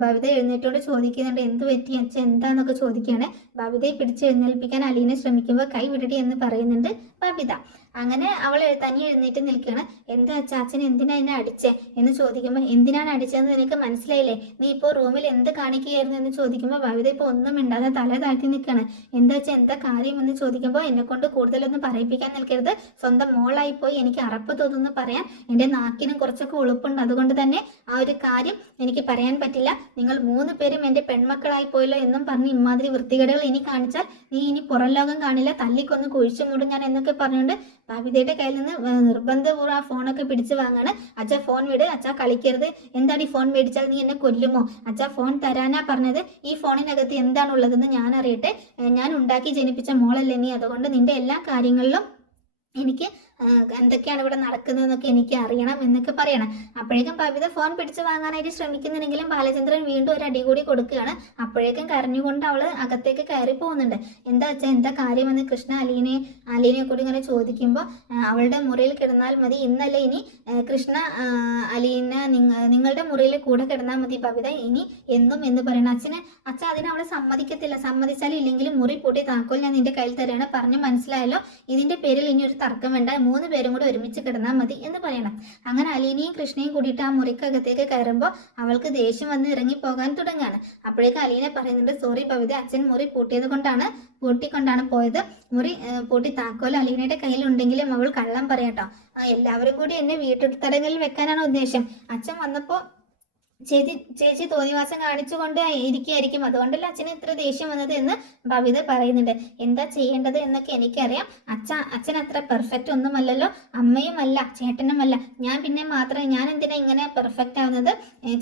ബബിത എഴുന്നേറ്റോട് ചോദിക്കുന്നുണ്ട്, എന്ത് പറ്റി അച്ഛൻ എന്താന്നൊക്കെ ചോദിക്കുകയാണ്. ബബിതയെ പിടിച്ച് എഴുന്നേൽപ്പിക്കാൻ അലീന ശ്രമിക്കുമ്പോൾ കൈ വിടടി എന്ന് പറയുന്നുണ്ട് ബബിത. അങ്ങനെ അവൾ തനി എഴുന്നേറ്റ് നിൽക്കുകയാണ്. എന്താ അച്ഛൻ എന്തിനാ എന്നെ അടിച്ചേ എന്ന് ചോദിക്കുമ്പോൾ എന്തിനാണ് അടിച്ചതെന്ന് നിനക്ക് മനസ്സിലായില്ലേ, നീ ഇപ്പോൾ റൂമിൽ എന്ത് കാണിക്കുകയായിരുന്നു എന്ന് ചോദിക്കുമ്പോൾ ബബിത ഇപ്പോൾ ഒന്നും മിണ്ടാതെ തല താഴ്ത്തി നിൽക്കുകയാണ്. എന്താ കാര്യം എന്ന് ചോദിക്കുമ്പോൾ എന്നെ കൊണ്ട് കൂടുതലൊന്നും പറയിപ്പിക്കാൻ നിൽക്കരുത്, സ്വന്തം മോളായിപ്പോയി എനിക്ക് അറപ്പ് തോന്നുന്നു പറയാൻ, എൻ്റെ നാക്കിനും കുറച്ചൊക്കെ ഉളുപ്പുണ്ട്, അതുകൊണ്ട് തന്നെ ആ ഒരു കാര്യം എനിക്ക് പറയാൻ പറ്റില്ല, നിങ്ങൾ 3 പേരും എൻ്റെ പെൺമക്കളായി പോയല്ലോ എന്നും പറഞ്ഞ് ഇമാതിരി വൃത്തികേടുകൾ ഇനി കാണിച്ചാൽ നീ ഇനി പുറം ലോകം കാണില്ല, തല്ലിക്കൊന്ന് കുഴിച്ചു മൂടും ഞാൻ എന്നൊക്കെ പറഞ്ഞുകൊണ്ട് ബബിതയുടെ കയ്യിൽ നിന്ന് നിർബന്ധപൂർവ്വം ആ ഫോണൊക്കെ പിടിച്ച് വാങ്ങാണ്. അച്ഛാ ഫോൺ വിട്, അച്ഛാ കളിക്കരുത്, എന്താണ് ഈ ഫോൺ മേടിച്ചാൽ നീ എന്നെ കൊല്ലുമോ, അച്ഛാ ഫോൺ തരാനാ പറഞ്ഞത്, ഈ ഫോണിനകത്ത് എന്താണുള്ളതെന്ന് ഞാൻ അറിയട്ടെ, ഞാൻ ഉണ്ടാക്കി ജനിപ്പിച്ച മോളല്ലേ നീ, അതുകൊണ്ട് നിന്റെ എല്ലാ കാര്യങ്ങളിലും എനിക്ക് എന്തൊക്കെയാണ് ഇവിടെ നടക്കുന്നതെന്നൊക്കെ എനിക്ക് അറിയണം എന്നൊക്കെ പറയണം. അപ്പോഴേക്കും ബബിത ഫോൺ പിടിച്ച് വാങ്ങാനായിട്ട് ശ്രമിക്കുന്നുണ്ടെങ്കിലും ബാലചന്ദ്രൻ വീണ്ടും ഒരു അടി കൂടി കൊടുക്കുകയാണ്. അപ്പോഴേക്കും കരഞ്ഞുകൊണ്ട് അവൾ അകത്തേക്ക് കയറി പോകുന്നുണ്ട്. എന്താ അച്ഛാ എന്താ കാര്യമെന്ന് കൃഷ്ണ അലീനയെ കൂടി ഇങ്ങനെ ചോദിക്കുമ്പോൾ അവളുടെ മുറിയിൽ കിടന്നാൽ മതി, ഇന്നല്ലേ ഇനി കൃഷ്ണ അലീന നിങ്ങളുടെ മുറിയിൽ കൂടെ കിടന്നാൽ മതി ബബിത ഇനി എന്നും എന്ന് പറയണം. അച്ഛൻ അതിന് അവളെ സമ്മതിക്കത്തില്ല, സമ്മതിച്ചാലും ഇല്ലെങ്കിലും മുറി പൂട്ടി താക്കോൽ ഞാൻ നിന്റെ കയ്യിൽ തരാണ്, പറഞ്ഞു മനസ്സിലായല്ലോ, ഇതിന്റെ പേരിൽ ഇനി ഒരു തർക്കം വേണ്ട, 3 പേരും കൂടെ ഒരുമിച്ച് കിടന്നാൽ മതി എന്ന് പറയണം. അങ്ങനെ അലീനയും കൃഷ്ണയും കൂടിയിട്ട് ആ മുറിക്കകത്തേക്ക് കയറുമ്പോൾ അവൾക്ക് ദേഷ്യം വന്ന് ഇറങ്ങി പോകാൻ തുടങ്ങുകയാണ്. അപ്പോഴേക്ക് അലീന പറയുന്നുണ്ട്, സോറി ബബിത, അച്ഛൻ മുറി പൂട്ടിക്കൊണ്ടാണ് പോയത്, മുറി പൂട്ടി താക്കോൽ അലീനയുടെ കയ്യിലുണ്ടെങ്കിലും അവൾ കള്ളം പറയാട്ടോ, എല്ലാവരും കൂടി എന്നെ വീട്ടുതടങ്കലിൽ വെക്കാനാണ് ഉദ്ദേശം, അച്ഛൻ വന്നപ്പോൾ ചേച്ചി തോന്നിവാസം കാണിച്ചുകൊണ്ട് ഇരിക്കുകയായിരിക്കും, അതുകൊണ്ടല്ല അച്ഛന് ഇത്ര ദേഷ്യം വന്നത് എന്ന് ബബിത പറയുന്നുണ്ട്. എന്താ ചെയ്യേണ്ടത് എന്നൊക്കെ എനിക്കറിയാം, അച്ഛൻ അത്ര പെർഫെക്റ്റ് ഒന്നുമല്ലല്ലോ, അമ്മയുമല്ല ചേട്ടനുമല്ല, ഞാൻ എന്തിനാ ഇങ്ങനെ പെർഫെക്റ്റ് ആവുന്നത്,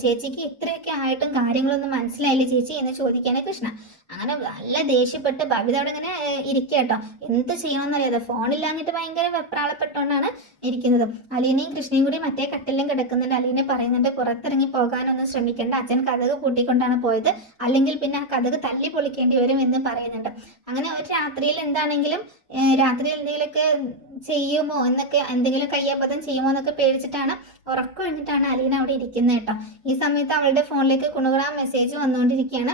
ചേച്ചിക്ക് ഇത്രയൊക്കെ ആയിട്ടും കാര്യങ്ങളൊന്നും മനസ്സിലായില്ലേ ചേച്ചി എന്ന് ചോദിക്കാനേ കൃഷ്ണ. അങ്ങനെ നല്ല ദേഷ്യപ്പെട്ട് ബബിത അവിടെ ഇങ്ങനെ ഇരിക്കുക കേട്ടോ, എന്ത് ചെയ്യണമെന്നറിയാതെ ഫോണില്ലാഞ്ഞിട്ട് ഭയങ്കര വെപ്രാളപ്പെട്ടുകൊണ്ടാണ് ഇരിക്കുന്നത്. അലീനയും കൃഷ്ണയും കൂടി മറ്റേ കട്ടിലും കിടക്കുന്നുണ്ട്. അലീനെ പറയുന്നുണ്ട് പുറത്തിറങ്ങി പോകാൻ പോകാനൊന്നും ശ്രമിക്കേണ്ട, അച്ഛൻ കതക് പൂട്ടിക്കൊണ്ടാണ് പോയത്, അല്ലെങ്കിൽ പിന്നെ ആ കതക് തല്ലി പൊളിക്കേണ്ടി വരും എന്ന് പറയുന്നുണ്ട്. അങ്ങനെ ഒരു രാത്രിയിൽ എന്താണെങ്കിലും രാത്രിയിൽ എന്തെങ്കിലുമൊക്കെ ചെയ്യുമോ എന്നൊക്കെ, എന്തെങ്കിലും കയ്യബദ്ധം ചെയ്യുമോ എന്നൊക്കെ പേടിച്ചിട്ടാണ് ഉറക്കം കഴിഞ്ഞിട്ടാണ് അലീന അവിടെ ഇരിക്കുന്നത് കേട്ടോ. ഈ സമയത്ത് അവളുടെ ഫോണിലേക്ക് കുണുകുണ മെസ്സേജ് വന്നുകൊണ്ടിരിക്കുകയാണ്.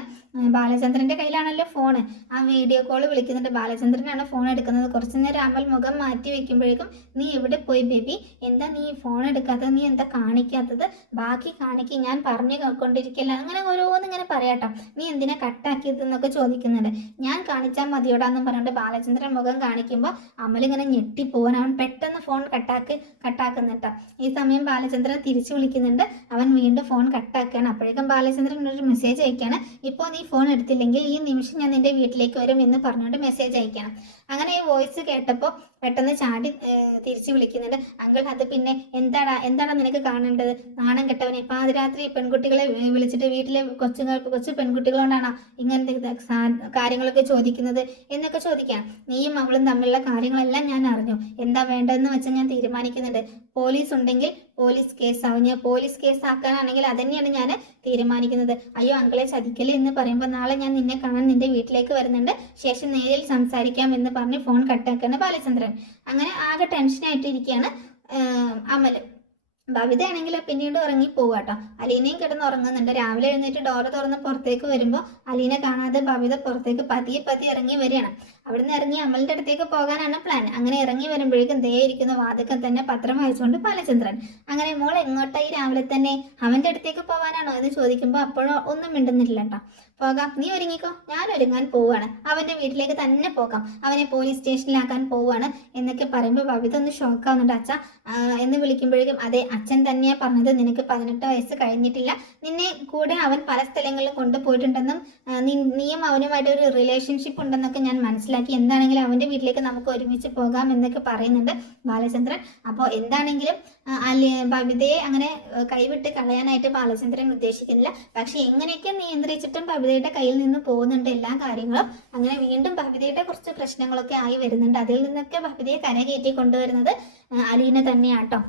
ബാലചന്ദ്രന്റെ കയ്യിലാണല്ലോ ഫോണ്. ആ വീഡിയോ കോൾ വിളിക്കുന്നുണ്ട്. ബാലചന്ദ്രനാണ് ഫോൺ എടുക്കുന്നത്. കുറച്ചു നേരം അമൽ മുഖം മാറ്റി വെക്കുമ്പോഴേക്കും, നീ എവിടെ പോയി ബേബി, എന്താ നീ ഫോൺ എടുക്കാത്തത്, നീ എന്താ കാണിക്കാത്തത്, ബാക്കി കാണിക്ക്, ഞാൻ പറഞ്ഞു കൊണ്ടിരിക്കില്ല, അങ്ങനെ ഓരോന്ന് ഇങ്ങനെ പറയാട്ടോ. നീ എന്തിനാ കട്ടാക്കിയതെന്നൊക്കെ ചോദിക്കുന്നുണ്ട്. ഞാൻ കാണിച്ചാൽ മതിയോടാന്നും പറഞ്ഞിട്ട് ബാലചന്ദ്രൻ മുഖം കാണിക്കുമ്പോൾ അമലിങ്ങനെ ഞെട്ടിപ്പോവാൻ, അവൻ പെട്ടെന്ന് ഫോൺ കട്ടാക്കുന്നുട്ടോ. ഈ സമയം ബാലചന്ദ്രൻ തിരിച്ചു വിളിക്കുന്നുണ്ട്. അവൻ വീണ്ടും ഫോൺ കട്ടാക്കുകയാണ്. അപ്പോഴേക്കും ബാലചന്ദ്രൻ ഒരു മെസ്സേജ് അയക്കുകയാണ്. ഇപ്പോൾ നീ ഫോൺ എടുത്തില്ലെങ്കിൽ ഈ നിമിഷം ഞാൻ നിന്റെ വീട്ടിലേക്ക് വരും എന്ന് പറഞ്ഞുകൊണ്ട് മെസ്സേജ് അയക്കണം. അങ്ങനെ ഈ വോയിസ് കേട്ടപ്പോൾ പെട്ടെന്ന് ചാടി തിരിച്ചു വിളിക്കുന്നുണ്ട്. അങ്കിൾ, അത് പിന്നെ എന്താടാ നിനക്ക് കാണേണ്ടത്, നാണം കെട്ടവനെ, പാതിരാത്രി പെൺകുട്ടികളെ വിളിച്ചിട്ട് വീട്ടിലെ കൊച്ചു പെൺകുട്ടികളോടാണോ ഇങ്ങനത്തെ കാര്യങ്ങളൊക്കെ ചോദിക്കുന്നത് എന്നൊക്കെ ചോദിക്കാം. നീയും അവളും തമ്മിലുള്ള കാര്യങ്ങളെല്ലാം ഞാൻ അറിഞ്ഞു. എന്താ വേണ്ടതെന്ന് വെച്ചാൽ ഞാൻ തീരുമാനിക്കുന്നുണ്ട്. പോലീസ് ഉണ്ടെങ്കിൽ പോലീസ് കേസാവും, ഞാൻ പോലീസ് കേസാക്കാനാണെങ്കിൽ അതന്നെയാണ് ഞാൻ തീരുമാനിക്കുന്നത്. അയ്യോ അങ്കിളെ ചതിക്കല് എന്ന് പറയുമ്പോൾ നാളെ ഞാൻ നിന്നെ കാണാൻ നിന്റെ വീട്ടിലേക്ക് വരുന്നുണ്ട്, ശേഷം നേരിൽ സംസാരിക്കാം എന്ന് പറഞ്ഞ് ഫോൺ കട്ടാക്കാണ് ബാലചന്ദ്രൻ. അങ്ങനെ ആകെ ടെൻഷനായിട്ടിരിക്കുകയാണ് അമൽ. ബബിതയാണെങ്കിൽ പിന്നീട് ഉറങ്ങി പോവാട്ടോ. അലീനയും കിടന്ന് ഉറങ്ങുന്നുണ്ട്. രാവിലെ എഴുന്നേറ്റ് ഡോറ് തുറന്ന് പുറത്തേക്ക് വരുമ്പോൾ അലീന കാണാതെ ബബിത പുറത്തേക്ക് പതിയെ ഇറങ്ങി വരികയാണ്. അവിടുന്ന് ഇറങ്ങി അമലിന്റെ അടുത്തേക്ക് പോകാനാണ് പ്ലാൻ. അങ്ങനെ ഇറങ്ങി വരുമ്പോഴേക്കും ദേ ഇരിക്കുന്ന വാതിക്കൽ തന്നെ പത്രം വായിച്ചുകൊണ്ട് ബാലചന്ദ്രൻ. അങ്ങനെ മോൾ എങ്ങോട്ടായി രാവിലെ തന്നെ, അവന്റെ അടുത്തേക്ക് പോകാനാണോ എന്ന് ചോദിക്കുമ്പോൾ അപ്പോഴും ഒന്നും മിണ്ടുന്നില്ല കേട്ടോ. പോകാം, നീ ഒരുങ്ങിക്കോ, ഞാൻ ഒരുങ്ങാൻ പോവാണ്, അവന്റെ വീട്ടിലേക്ക് തന്നെ പോകാം, അവനെ പോലീസ് സ്റ്റേഷനിലാക്കാൻ പോവാണ് എന്നൊക്കെ പറയുമ്പോൾ ബബിത ഒന്ന് ഷോക്കാവുന്നുണ്ട്. അച്ഛ എന്ന് വിളിക്കുമ്പോഴേക്കും, അതെ അച്ഛൻ തന്നെയാ പറഞ്ഞത്, നിനക്ക് 18 വയസ്സ് കഴിഞ്ഞിട്ടില്ല, നിന്നെ കൂടെ അവൻ പല സ്ഥലങ്ങളിൽ കൊണ്ടുപോയിട്ടുണ്ടെന്നും നീയും അവനുമായിട്ട് ഒരു റിലേഷൻഷിപ്പ് ഉണ്ടെന്നൊക്കെ ഞാൻ മനസ്സിലാക്കി, എന്താണെങ്കിലും അവന്റെ വീട്ടിലേക്ക് നമുക്ക് ഒരുമിച്ച് പോകാം എന്നൊക്കെ പറയുന്നുണ്ട് ബാലചന്ദ്രൻ. അപ്പോൾ എന്താണെങ്കിലും ബബിതയെ അങ്ങനെ കൈവിട്ട് കളയാനായിട്ട് ബാലചന്ദ്രൻ ഉദ്ദേശിക്കുന്നില്ല. പക്ഷെ എങ്ങനെയൊക്കെ നിയന്ത്രിച്ചിട്ടും ബബിതയുടെ കയ്യിൽ നിന്ന് പോകുന്നുണ്ട് എല്ലാ കാര്യങ്ങളും. അങ്ങനെ വീണ്ടും ബബിതയുടെ കുറച്ച് പ്രശ്നങ്ങളൊക്കെ ആയി വരുന്നുണ്ട്. അതിൽ നിന്നൊക്കെ ബബിതയെ കരകയറ്റി കൊണ്ടുവരുന്നത് അലീന തന്നെയാട്ടോ.